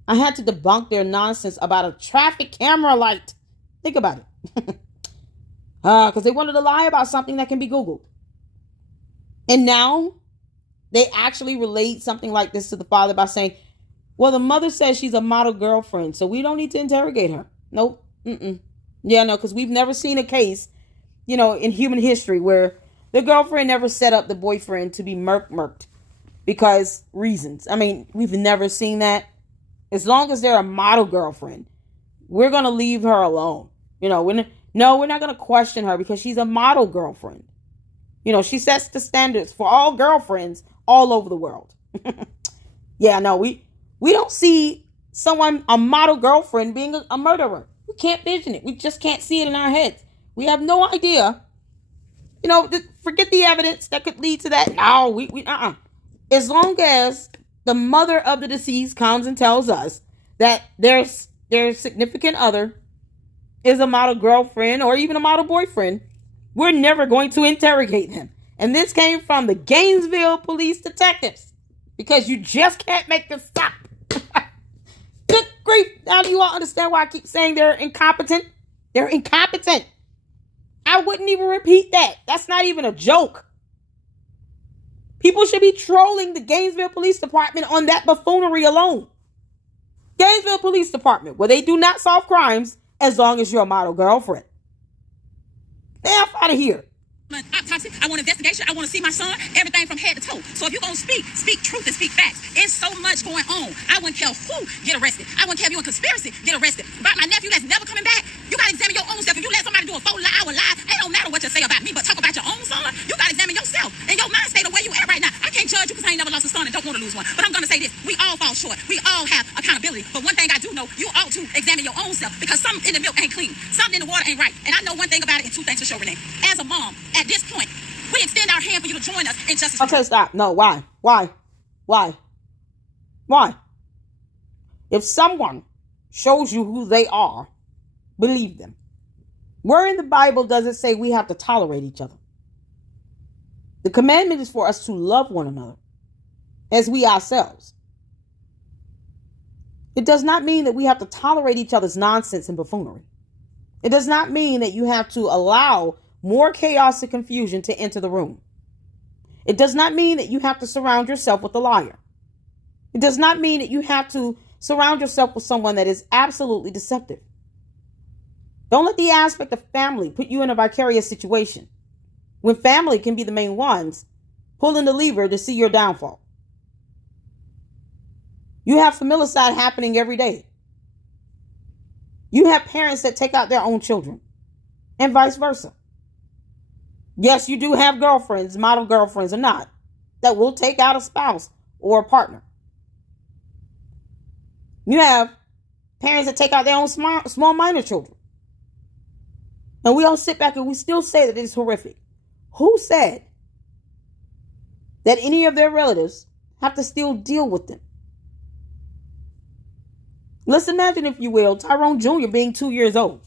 I had to debunk their nonsense about a traffic camera light. Think about it. Because they wanted to lie about something that can be Googled. And now they actually relate something like this to the father by saying, well, the mother says she's a model girlfriend, so we don't need to interrogate her. Nope. Yeah, no, because we've never seen a case, in human history where the girlfriend never set up the boyfriend to be murked because reasons. I mean, we've never seen that. As long as they're a model girlfriend, we're going to leave her alone. We're not going to question her because she's a model girlfriend. She sets the standards for all girlfriends all over the world. Yeah, no, we don't see a model girlfriend being a murderer. We can't vision it. We just can't see it in our heads. We have no idea. Forget the evidence that could lead to that. No, As long as the mother of the deceased comes and tells us that their significant other is a model girlfriend or even a model boyfriend, we're never going to interrogate them. And this came from the Gainesville police detectives because you just can't make them stop. Good grief. Now do you all understand why I keep saying they're incompetent? They're incompetent. I wouldn't even repeat that. That's not even a joke. People should be trolling the Gainesville Police Department on that buffoonery alone. Gainesville Police Department, where they do not solve crimes as long as you're a model girlfriend. They're out of here. Autopsy. I want investigation. I want to see my son. Everything from head to toe. So if you're going to speak truth and speak facts. It's so much going on. I wouldn't care who get arrested. I wouldn't care if you're in conspiracy, get arrested. About my nephew that's never coming back, you got to examine your own self. If you let somebody do a 4-hour lie, it don't matter what you say about me, but talk about your own son. You got to examine yourself and your mind state of where you at right now. I can't judge you because I ain't never lost a son and don't want to lose one. But I'm going to say this. We all fall short. We all have accountability. But one thing I do know, you ought to examine your own self because something in the milk ain't clean. Something in the water ain't right. And I know one thing about it and two things for sure, Renee. As a mom, at this point, we extend our hand for you to join us in justice. Okay, stop. No, why? If someone shows you who they are, believe them. Where in the Bible does it say we have to tolerate each other? The commandment is for us to love one another as we ourselves. It does not mean that we have to tolerate each other's nonsense and buffoonery. It does not mean that you have to allow more chaos and confusion to enter the room. It does not mean that you have to surround yourself with a liar. It does not mean that you have to surround yourself with someone that is absolutely deceptive. Don't let the aspect of family put you in a vicarious situation when family can be the main ones pulling the lever to see your downfall. You have familicide happening every day. You have parents that take out their own children and vice versa. Yes, you do have girlfriends, model girlfriends or not, that will take out a spouse or a partner. You have parents that take out their own small minor children. And we all sit back and we still say that it's horrific. Who said that any of their relatives have to still deal with them? Let's imagine, if you will, Tyrone Jr. being 2 years old.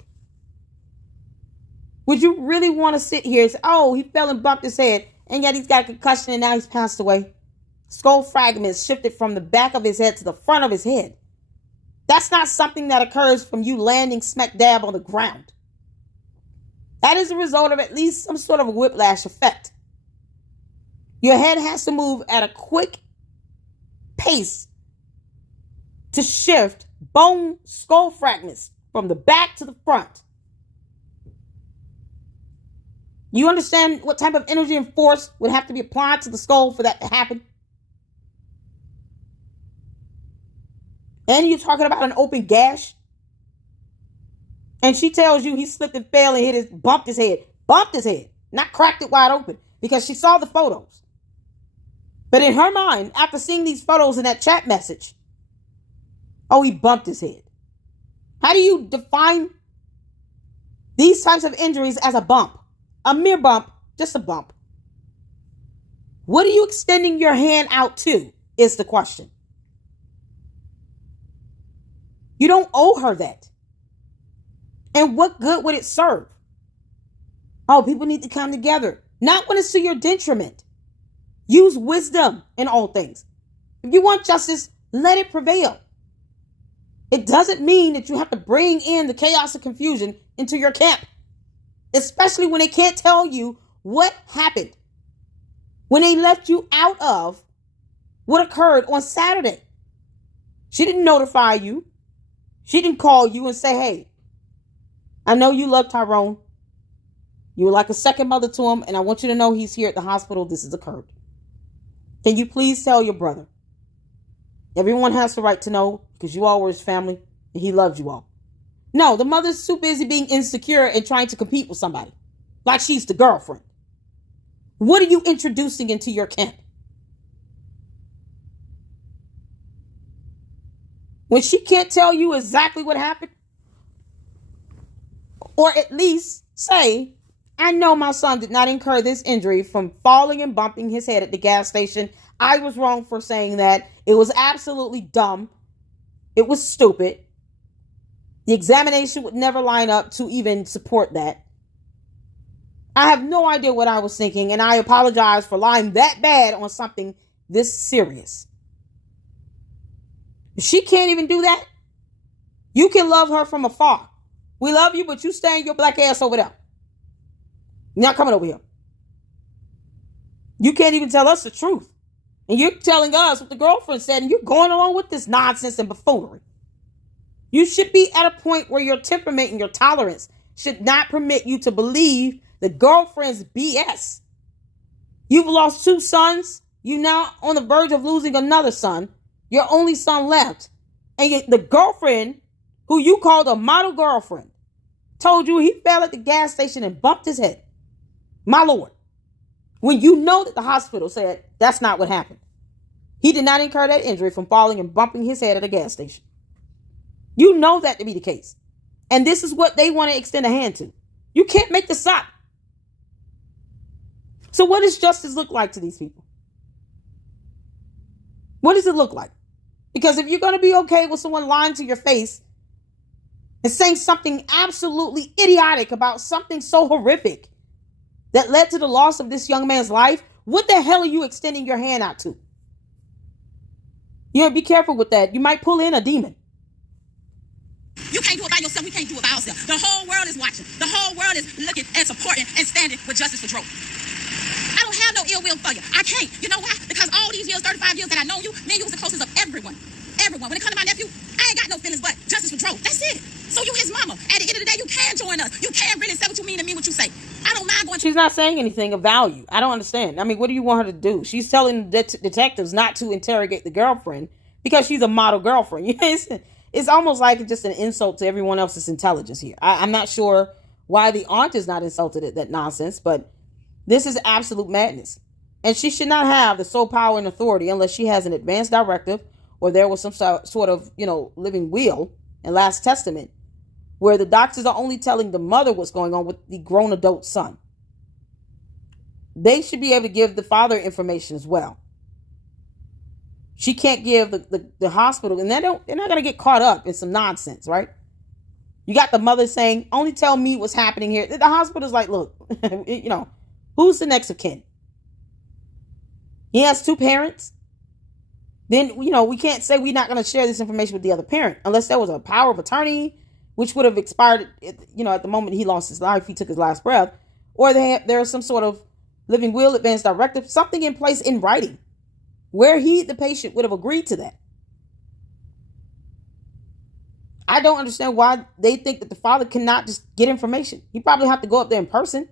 Would you really want to sit here and say, oh, he fell and bumped his head, and yet he's got a concussion and now he's passed away? Skull fragments shifted from the back of his head to the front of his head. That's not something that occurs from you landing smack dab on the ground. That is a result of at least some sort of a whiplash effect. Your head has to move at a quick pace to shift bone skull fragments from the back to the front. You understand what type of energy and force would have to be applied to the skull for that to happen? And you're talking about an open gash? And she tells you he slipped and fell and bumped his head, not cracked it wide open, because she saw the photos. But in her mind, after seeing these photos in that chat message, oh, he bumped his head. How do you define these types of injuries as a bump? A mere bump, just a bump. What are you extending your hand out to is the question. You don't owe her that. And what good would it serve? Oh, people need to come together. Not when it's to your detriment. Use wisdom in all things. If you want justice, let it prevail. It doesn't mean that you have to bring in the chaos and confusion into your camp, especially when they can't tell you what happened, when they left you out of what occurred on Saturday. She didn't notify you. She didn't call you and say, hey, I know you love Tyrone. You were like a second mother to him, and I want you to know he's here at the hospital. This has occurred. Can you please tell your brother? Everyone has the right to know because you all were his family and he loved you all. No, the mother's too busy being insecure and trying to compete with somebody like she's the girlfriend. What are you introducing into your camp? When she can't tell you exactly what happened, or at least say, I know my son did not incur this injury from falling and bumping his head at the gas station. I was wrong for saying that. It was absolutely dumb. It was stupid. The examination would never line up to even support that. I have no idea what I was thinking, and I apologize for lying that bad on something this serious. If she can't even do that, you can love her from afar. We love you, but you stand your black ass over there. You're not coming over here. You can't even tell us the truth. And you're telling us what the girlfriend said, and you're going along with this nonsense and buffoonery. You should be at a point where your temperament and your tolerance should not permit you to believe the girlfriend's BS. You've lost 2 sons. You're now on the verge of losing another son. Your only son left. And the girlfriend, who you called a model girlfriend, told you he fell at the gas station and bumped his head. My Lord. When you know that the hospital said that's not what happened. He did not incur that injury from falling and bumping his head at a gas station. You know that to be the case. And this is what they want to extend a hand to. You can't make this up. So what does justice look like to these people? What does it look like? Because if you're going to be okay with someone lying to your face and saying something absolutely idiotic about something so horrific that led to the loss of this young man's life, what the hell are you extending your hand out to? You know, be careful with that. You might pull in a demon. You can't do it by yourself. We can't do it by ourselves. The whole world is watching. The whole world is looking and supporting and standing with justice for Dro. I don't have no ill will for you. I can't. You know why? Because all these years, 35 years that I know you, me and you was the closest of everyone. Everyone. When it comes to my nephew, I ain't got no feelings but justice for Dro. That's it. So you his mama. At the end of the day, you can join us. You can really say what you mean and mean what you say. I don't mind going to... She's not saying anything of value. I don't understand. I mean, what do you want her to do? She's telling the detectives not to interrogate the girlfriend because she's a model girlfriend. It's almost like just an insult to everyone else's intelligence here. I'm not sure why the aunt is not insulted at that nonsense, but this is absolute madness. And she should not have the sole power and authority unless she has an advance directive or there was some sort of, living will and last testament where the doctors are only telling the mother what's going on with the grown adult son. They should be able to give the father information as well. She can't give the hospital, and they're not going to get caught up in some nonsense, right? You got the mother saying, only tell me what's happening here. The hospital's like, look, who's the next of kin? He has two parents. Then, we can't say we're not going to share this information with the other parent unless there was a power of attorney, which would have expired, at the moment he lost his life, he took his last breath, or there's some sort of living will, advance directive, something in place in writing where the patient would have agreed to that. I don't understand why they think that the father cannot just get information. He probably have to go up there in person.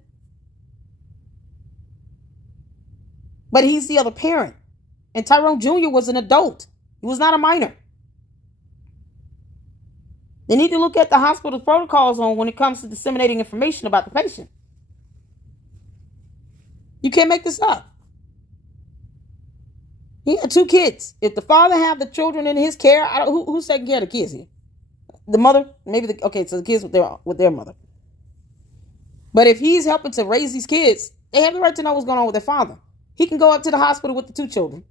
But he's the other parent. And Tyrone Jr. was an adult. He was not a minor. They need to look at the hospital's protocols on when it comes to disseminating information about the patient. You can't make this up. He had two kids. If the father have the children in his care, who's taking care of the kids here? The mother? Maybe so the kids with their mother. But if he's helping to raise these kids, they have the right to know what's going on with their father. He can go up to the hospital with the two children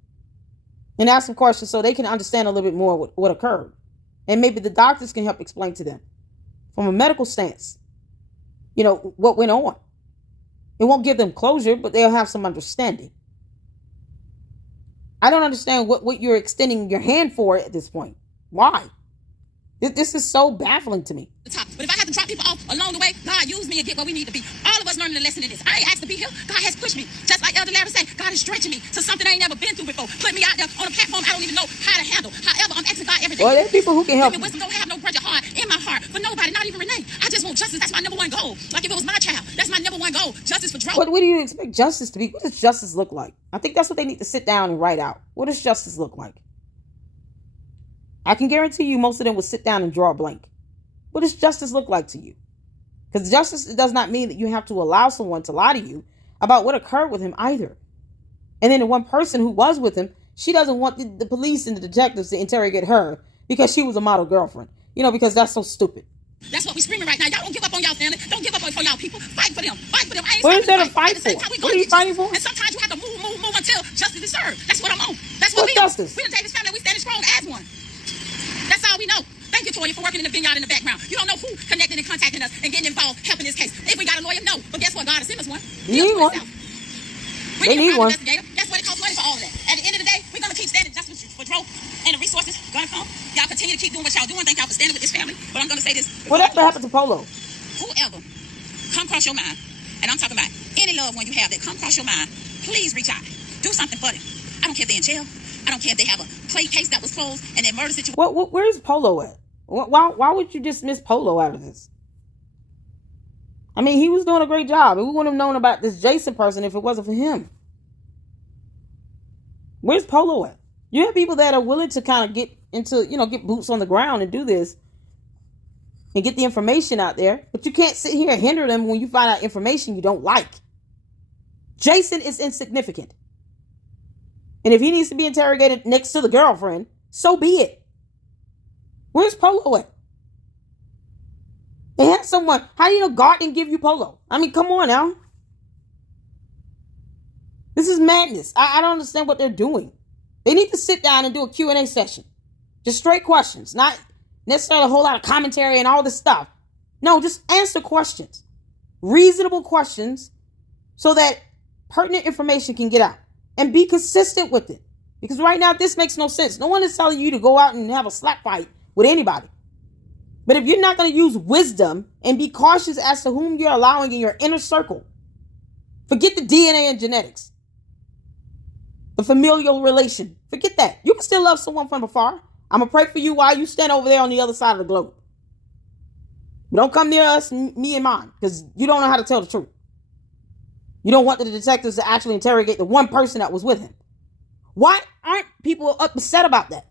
and ask some questions so they can understand a little bit more what occurred. And maybe the doctors can help explain to them from a medical stance, what went on. It won't give them closure, but they'll have some understanding. I don't understand what you're extending your hand for at this point. Why? This is so baffling to me. But if I have to drop people off along the way, God use me and get where we need to be. All of us learning a lesson in this. I ain't asked to be here. God has pushed me. Just like Elder Larry said, God is stretching me to something I ain't never been through before. Put me out there on a platform I don't even know how to handle. However, I'm asking God every day. Well, there's people who can help you. Wisdom don't have no grudge of heart in my heart for nobody, not even Renee. I just want justice. That's my number one goal. Like if it was my child, that's my number one goal. Justice for Dro. What do you expect justice to be? What does justice look like? I think that's what they need to sit down and write out. What does justice look like? I can guarantee you most of them will sit down and draw a blank. What does justice look like to you? Because justice does not mean that you have to allow someone to lie to you about what occurred with him either. And then the one person who was with him, she doesn't want the police and the detectives to interrogate her because she was a model girlfriend. Because that's so stupid. That's what we're screaming right now. Y'all don't give up on y'all family. Don't give up for y'all people. Fight for them. Fight for them. I ain't what is there to fight for? What are you fighting for? And sometimes you have to move until justice is served. That's what I'm on. That's what we justice? We the Davis family. We standing strong as one. That's all we know. Thank you, Toya, for working in the vineyard in the background. You don't know who connecting and contacting us and getting involved, helping this case. If we got a lawyer, no. But guess what? God has sent us one. You need one. We need one. Investigator. That's what it costs money for all of that. At the end of the day, we're going to keep standing justice for Dro, and the resources going to come. Y'all continue to keep doing what y'all doing. Thank y'all for standing with this family. But I'm going to say this. Whatever happened to Polo? Whoever come across your mind, and I'm talking about any loved one you have that come across your mind, please reach out. Do something for them. I don't care if they're in jail. I don't care if they have a case that was closed and their murder situation. Where's Polo at? Why would you dismiss Polo out of this? I mean, he was doing a great job. We wouldn't have known about this Jason person if it wasn't for him. Where's Polo at? You have people that are willing to kind of get into, get boots on the ground and do this and get the information out there. But you can't sit here and hinder them when you find out information you don't like. Jason is insignificant. And if he needs to be interrogated next to the girlfriend, so be it. Where's Polo at? They had someone. How do you know God didn't give you Polo? I mean, come on now. This is madness. I don't understand what they're doing. They need to sit down and do a Q&A session. Just straight questions, not necessarily a whole lot of commentary and all this stuff. No, just answer questions. Reasonable questions so that pertinent information can get out. And be consistent with it. Because right now, this makes no sense. No one is telling you to go out and have a slap fight with anybody. But if you're not going to use wisdom and be cautious as to whom you're allowing in your inner circle, forget the DNA and genetics. The familial relation. Forget that. You can still love someone from afar. I'm going to pray for you while you stand over there on the other side of the globe. But don't come near us, me and mine, because you don't know how to tell the truth. You don't want the detectives to actually interrogate the one person that was with him. Why aren't people upset about that?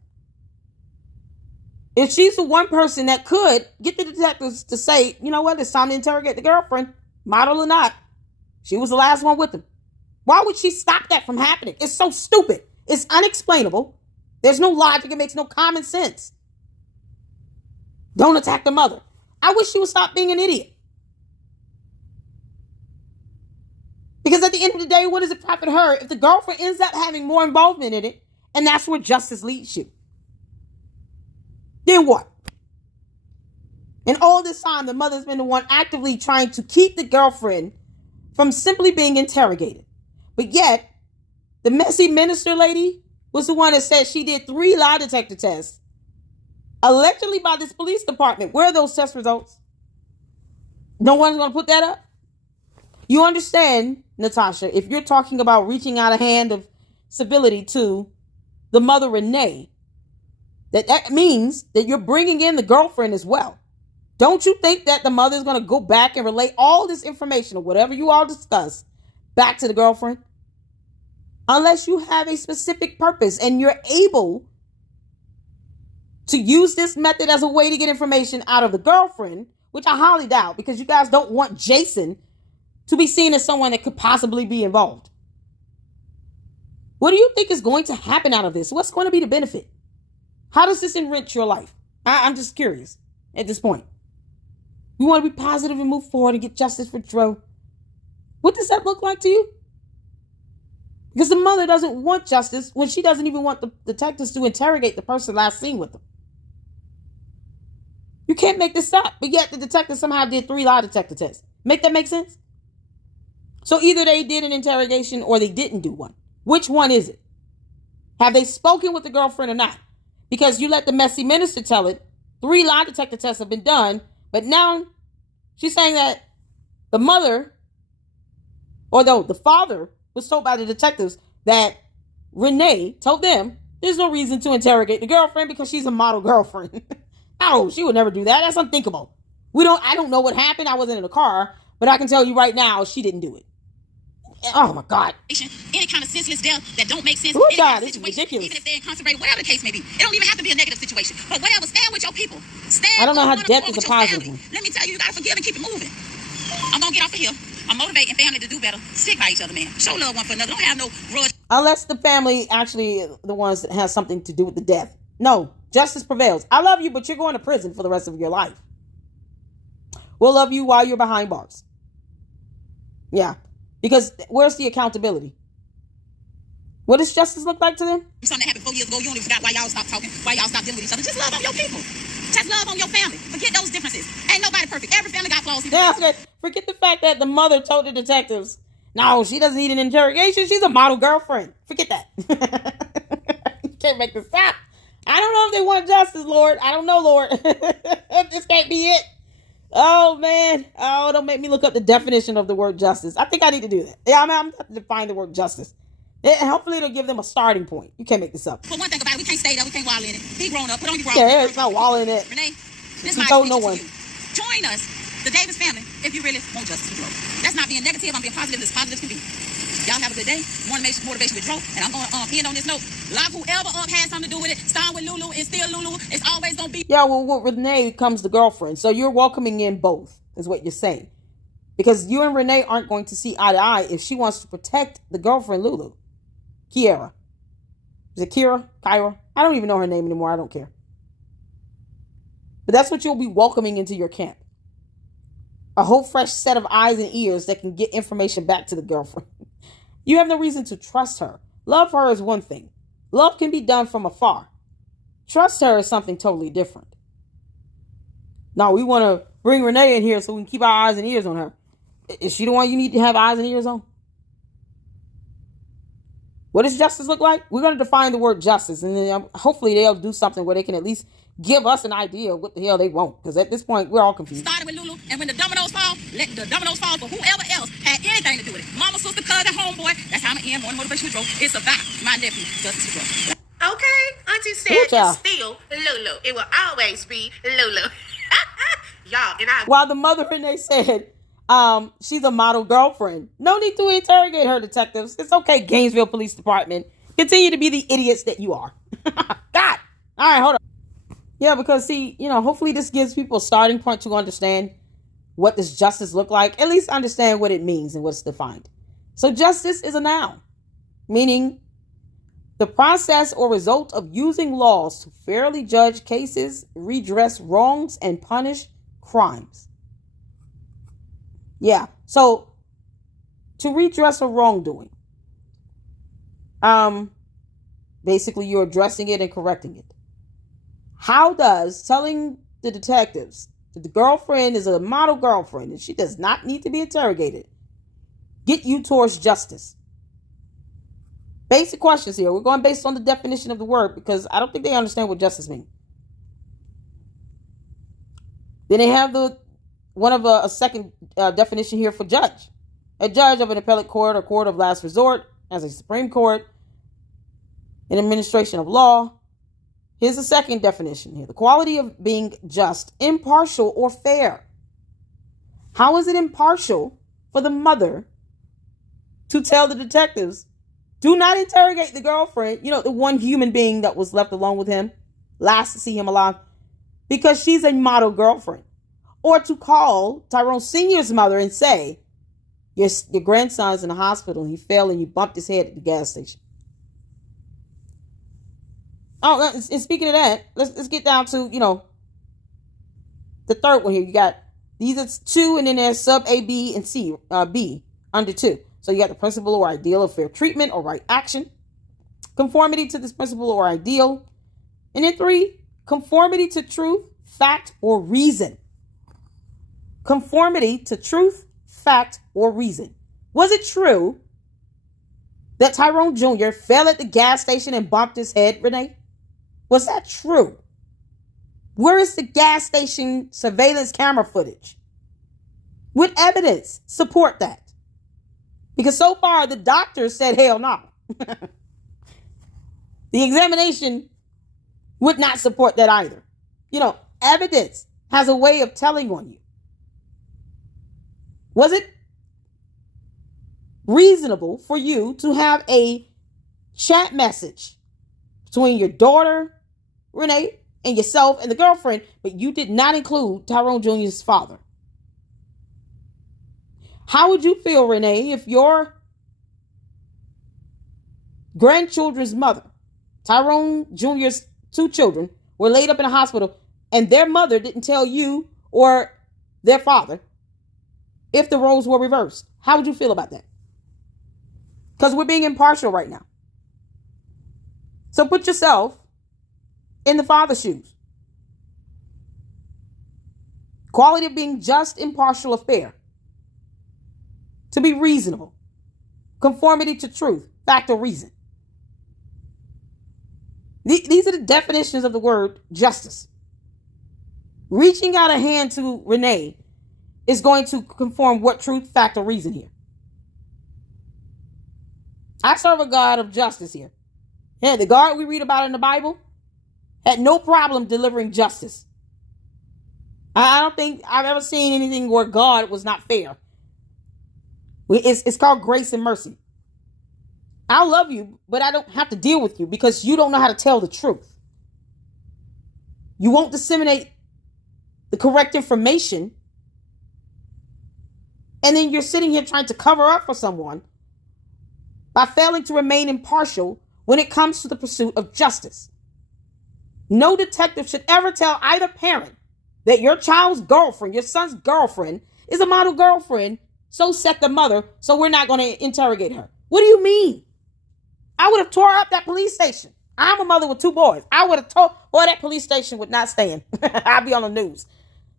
If she's the one person that could get the detectives to say, you know what, it's time to interrogate the girlfriend, model or not. She was the last one with him. Why would she stop that from happening? It's so stupid. It's unexplainable. There's no logic. It makes no common sense. Don't attack the mother. I wish she would stop being an idiot. Because at the end of the day, what does it profit her if the girlfriend ends up having more involvement in it and that's where justice leads you? Then what? And all this time, the mother's been the one actively trying to keep the girlfriend from simply being interrogated. But yet, the messy minister lady was the one that said she did 3 lie detector tests, allegedly by this police department. Where are those test results? No one's going to put that up? You understand, Natasha, if you're talking about reaching out a hand of civility to the mother, Renee, that means that you're bringing in the girlfriend as well. Don't you think that the mother's going to go back and relay all this information or whatever you all discuss back to the girlfriend? Unless you have a specific purpose and you're able to use this method as a way to get information out of the girlfriend, which I highly doubt because you guys don't want Jason to be seen as someone that could possibly be involved. What do you think is going to happen out of this? What's going to be the benefit? How does this enrich your life? I'm just curious at this point. We want to be positive and move forward and get justice for Dro. What does that look like to you? Because the mother doesn't want justice when she doesn't even want the detectives to interrogate the person last seen with them. You can't make this up, but yet the detective somehow did 3 lie detector tests. Make that make sense? So either they did an interrogation or they didn't do one. Which one is it? Have they spoken with the girlfriend or not? Because you let the messy minister tell it. 3 lie detector tests have been done, but now she's saying that the mother, or no, the father was told by the detectives that Renee told them there's no reason to interrogate the girlfriend because she's a model girlfriend. No, she would never do that. That's unthinkable. I don't know what happened. I wasn't in the car, but I can tell you right now, she didn't do it. Oh my God. Any kind of senseless death that don't make sense. Oh God, this is ridiculous. Even if they're incarcerated, whatever the case may be. It don't even have to be a negative situation. But whatever, stand with your people. I don't know how death is a positive one. Let me tell you, you gotta forgive and keep it moving. I'm gonna get off of here. I'm motivating family to do better. Stick by each other, man. Show love one for another. Don't have no grudge. Unless the family actually the ones that has something to do with the death. No, justice prevails. I love you, but you're going to prison for the rest of your life. We'll love you while you're behind bars. Yeah. Because where's the accountability? What does justice look like to them? Something that happened 4 years ago. You only forgot why y'all stopped talking, why y'all stopped dealing with each other. Just love on your people. Just love on your family. Forget those differences. Ain't nobody perfect. Every family got flaws. Yeah, okay. Forget the fact that the mother told the detectives, no, she doesn't need an interrogation. She's a model girlfriend. Forget that. You can't make this stop. I don't know if they want justice, Lord. I don't know, Lord. This can't be it. Oh, man. Oh, don't make me look up the definition of the word justice. I think I need to do that. Yeah, I'm going to define the word justice. Hopefully it'll give them a starting point. You can't make this up. But one thing about it, we can't stay there. We can't wallow in it. Be grown up. Put on your grown. Yeah, it's not wallow in it. Renee, this You is told my no no one. to you. Join us, the Davis family, if you really want justice for Dro. That's not being negative. I'm being positive as positive can be. Y'all have a good day. One motivation with Dro. And I'm going to end on this note. Love whoever has something to do with it. Start with Lulu and still Lulu. It's always going to be. Yeah, well, with Renee comes the girlfriend. So you're welcoming in both, is what you're saying. Because you and Renee aren't going to see eye to eye if she wants to protect the girlfriend, Lulu. Kiera. Is it Kira? Kyra? I don't even know her name anymore. I don't care. But that's what you'll be welcoming into your camp. A whole fresh set of eyes and ears that can get information back to the girlfriend. You have no reason to trust her. Love her is one thing. Love can be done from afar. Trust her is something totally different. Now, we want to bring Renee in here so we can keep our eyes and ears on her. Is she the one you need to have eyes and ears on? What does justice look like? We're going to define the word justice, and then hopefully they'll do something where they can at least give us an idea of what the hell they want. Because at this point, we're all confused. Started with Lulu, and when the dominoes fall, let the dominoes fall for whoever else had anything to do with it. Mama, sister, cousin, homeboy. That's how I'm going to end one motivational growth. It's about my nephew, Justice for Growth. Okay, Auntie said it's still Lulu. It will always be Lulu. Y'all, and I... While the mother Renee said, she's a model girlfriend. No need to interrogate her, detectives. It's okay, Gainesville Police Department. Continue to be the idiots that you are. God. All right, hold on. Yeah, because see, hopefully this gives people a starting point to understand what does justice look like. At least understand what it means and what's defined. So justice is a noun, meaning the process or result of using laws to fairly judge cases, redress wrongs, and punish crimes. Yeah, so to redress a wrongdoing, basically you're addressing it and correcting it. How does telling the detectives that the girlfriend is a model girlfriend and she does not need to be interrogated get you towards justice? Basic questions here. We're going based on the definition of the word because I don't think they understand what justice means. Then they have a second definition here for judge. A judge of an appellate court or court of last resort, as a Supreme Court, in administration of law. Here's a second definition here. The quality of being just, impartial, or fair. How is it impartial for the mother to tell the detectives, do not interrogate the girlfriend, the one human being that was left alone with him, last to see him alive, because she's a model girlfriend? Or to call Tyrone Sr.'s mother and say, your grandson's in the hospital and he fell and you bumped his head at the gas station. Oh, and speaking of that, let's get down to, the third one here. You got, these are two, and then there's sub A, B, and C, B, under two. So you got the principle or ideal of fair treatment or right action, conformity to this principle or ideal, and then 3, conformity to truth, fact, or reason. Conformity to truth, fact, or reason. Was it true that Tyrone Jr. fell at the gas station and bumped his head, Renee? Was that true? Where is the gas station surveillance camera footage? With evidence support that? Because so far the doctor said hell no. The examination would not support that either. Evidence has a way of telling on you. Was it reasonable for you to have a chat message between your daughter, Renee, and yourself and the girlfriend, but you did not include Tyrone Jr.'s father? How would you feel, Renee, if your grandchildren's mother, Tyrone Jr.'s 2 children, were laid up in a hospital and their mother didn't tell you or their father if the roles were reversed? How would you feel about that? Because we're being impartial right now. So put yourself in the father's shoes. Quality of being just, impartial, or fair. To be reasonable. Conformity to truth, fact, or reason. These are the definitions of the word justice. Reaching out a hand to Renee is going to conform what truth, fact, or reason here. I serve a God of justice here. Yeah, the God we read about in the Bible had no problem delivering justice. I don't think I've ever seen anything where God was not fair. It's called grace and mercy. I love you, but I don't have to deal with you because you don't know how to tell the truth. You won't disseminate the correct information. And then you're sitting here trying to cover up for someone by failing to remain impartial when it comes to the pursuit of justice. No detective should ever tell either parent that your child's girlfriend, your son's girlfriend, is a model girlfriend, so set the mother, so we're not going to interrogate her. What do you mean? I would have tore up that police station. I'm a mother with 2 boys. I would have told, boy, that police station would not stand. I'd be on the news.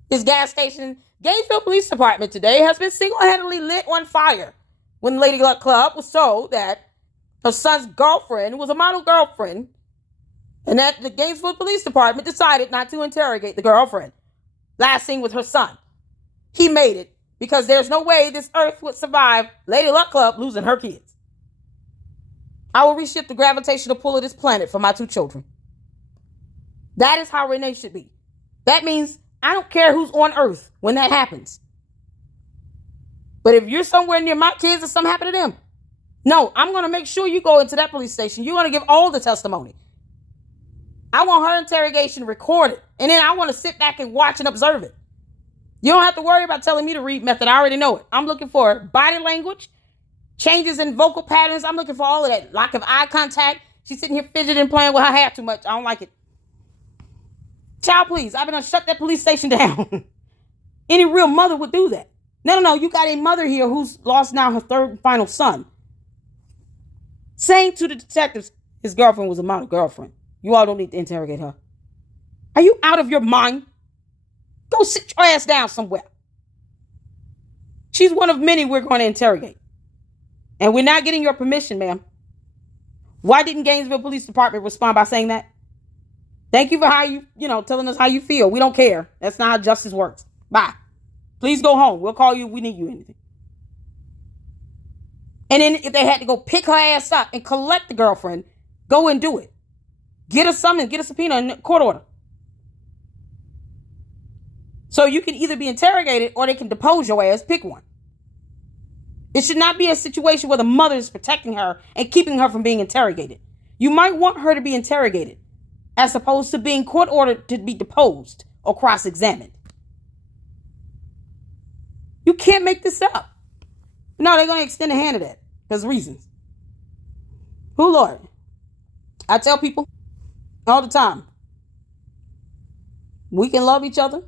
This gas station, Gainesville Police Department today has been single-handedly lit on fire when Lady Luck Club was told that her son's girlfriend was a model girlfriend, and that the Gainesville Police Department decided not to interrogate the girlfriend. Last seen with her son. He made it because there's no way this earth would survive Lady Luck Club losing her kids. I will reshift the gravitational pull of this planet for my 2 children. That is how Renee should be. That means I don't care who's on earth when that happens. But if you're somewhere near my kids and something happened to them, no, I'm going to make sure you go into that police station. You're going to give all the testimony. I want her interrogation recorded. And then I want to sit back and watch and observe it. You don't have to worry about telling me to read method. I already know it. I'm looking for body language, changes in vocal patterns. I'm looking for all of that. Lack of eye contact. She's sitting here fidgeting and playing with her hair too much. I don't like it. Child, please. I've been going to shut that police station down. Any real mother would do that. No. You got a mother here who's lost now her 3rd and final son. Saying to the detectives, his girlfriend was a model girlfriend. You all don't need to interrogate her. Are you out of your mind? Go sit your ass down somewhere. She's one of many we're going to interrogate. And we're not getting your permission, ma'am. Why didn't Gainesville Police Department respond by saying that? Thank you for how telling us how you feel. We don't care. That's not how justice works. Bye. Please go home. We'll call you if we need you anything. And then if they had to go pick her ass up and collect the girlfriend, go and do it. Get a summons, get a subpoena and court order. So you can either be interrogated or they can depose your ass. Pick one. It should not be a situation where the mother is protecting her and keeping her from being interrogated. You might want her to be interrogated as opposed to being court ordered to be deposed or cross-examined. You can't make this up. No, they're going to extend a hand of that because reasons. Who, Lord? I tell people all the time, we can love each other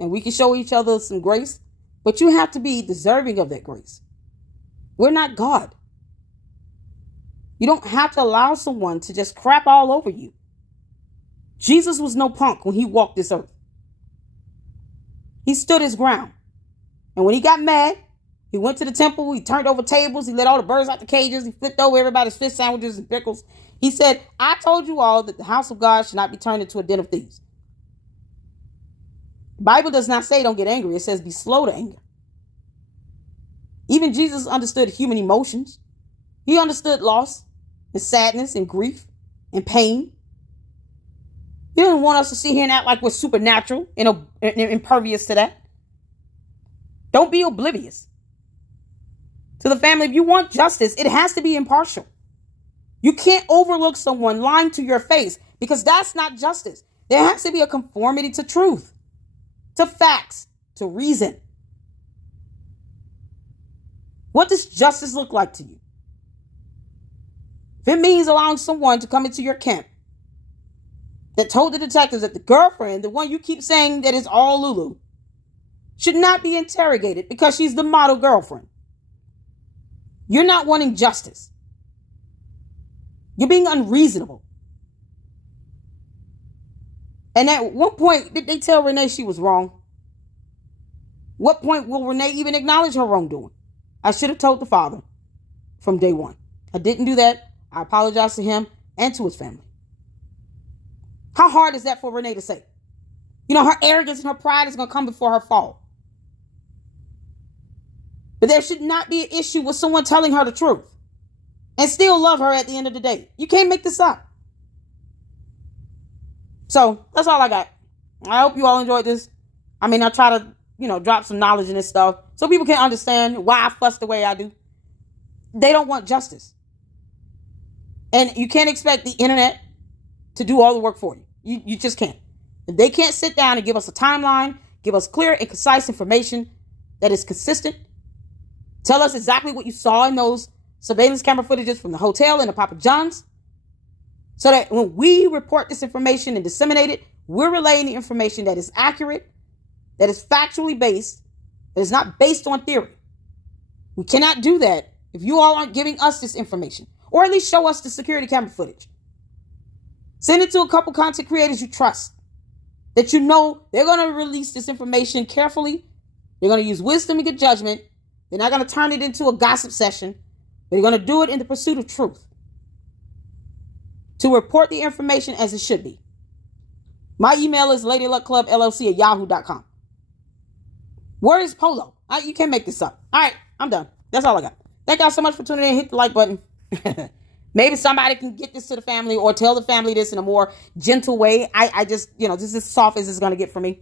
and we can show each other some grace, but you have to be deserving of that grace. We're not God. You don't have to allow someone to just crap all over you. Jesus was no punk when he walked this earth. He stood his ground. And when he got mad, he went to the temple, he turned over tables, he let all the birds out the cages, he flipped over everybody's fish sandwiches and pickles. He said, I told you all that the house of God should not be turned into a den of thieves. The Bible does not say don't get angry. It says be slow to anger. Even Jesus understood human emotions. He understood loss and sadness and grief and pain. He doesn't want us to sit here and act like we're supernatural and impervious to that. Don't be oblivious. To the family, if you want justice, it has to be impartial. You can't overlook someone lying to your face because that's not justice. There has to be a conformity to truth, to facts, to reason. What does justice look like to you? If it means allowing someone to come into your camp that told the detectives that the girlfriend, the one you keep saying that is all Lulu, should not be interrogated because she's the model girlfriend. You're not wanting justice. You're being unreasonable. And at what point did they tell Renee she was wrong? What point will Renee even acknowledge her wrongdoing? I should have told the father from day one. I didn't do that. I apologize to him and to his family. How hard is that for Renee to say? Her arrogance and her pride is going to come before her fall. But there should not be an issue with someone telling her the truth and still love her at the end of the day. You can't make this up. So that's all I got. I hope you all enjoyed this. I try to, drop some knowledge in this stuff so people can understand why I fuss the way I do. They don't want justice. And you can't expect the internet to do all the work for you. You just can't. If they can't sit down and give us a timeline, give us clear and concise information that is consistent, tell us exactly what you saw in those surveillance camera footages from the hotel and the Papa John's, So that when we report this information and disseminate it, we're relaying the information that is accurate, that is factually based, that is not based on theory. We cannot do that if you all aren't giving us this information, or at least show us the security camera footage. Send it to a couple content creators you trust, that you know they're going to release this information carefully. They're going to use wisdom and good judgment. They're not going to turn it into a gossip session. They're going to do it in the pursuit of truth, to report the information as it should be. My email is ladyluckclubllc@yahoo.com. Where is Polo? You can't make this up. All right, I'm done. That's all I got. Thank y'all so much for tuning in. Hit the like button. Maybe somebody can get this to the family or tell the family this in a more gentle way. I just, this is as soft as it's going to get for me.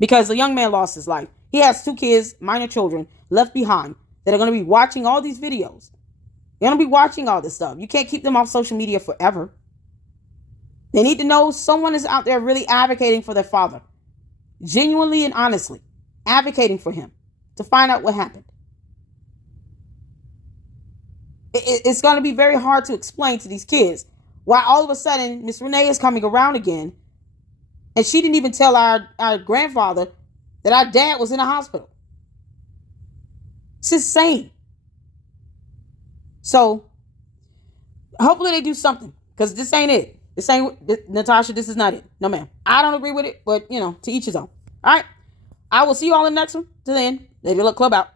Because the young man lost his life. He has 2 kids, minor children, left behind that are going to be watching all these videos. They're going to be watching all this stuff. You can't keep them off social media forever. They need to know someone is out there really advocating for their father. Genuinely and honestly advocating for him to find out what happened. It's going to be very hard to explain to these kids why all of a sudden Miss Renee is coming around again, and she didn't even tell our grandfather that our dad was in the hospital. It's insane. So hopefully they do something, because this ain't it. This ain't, Natasha, this is not it. No, ma'am. I don't agree with it, but, to each his own. All right. I will see you all in the next one. Till then, Lady Luck Club out.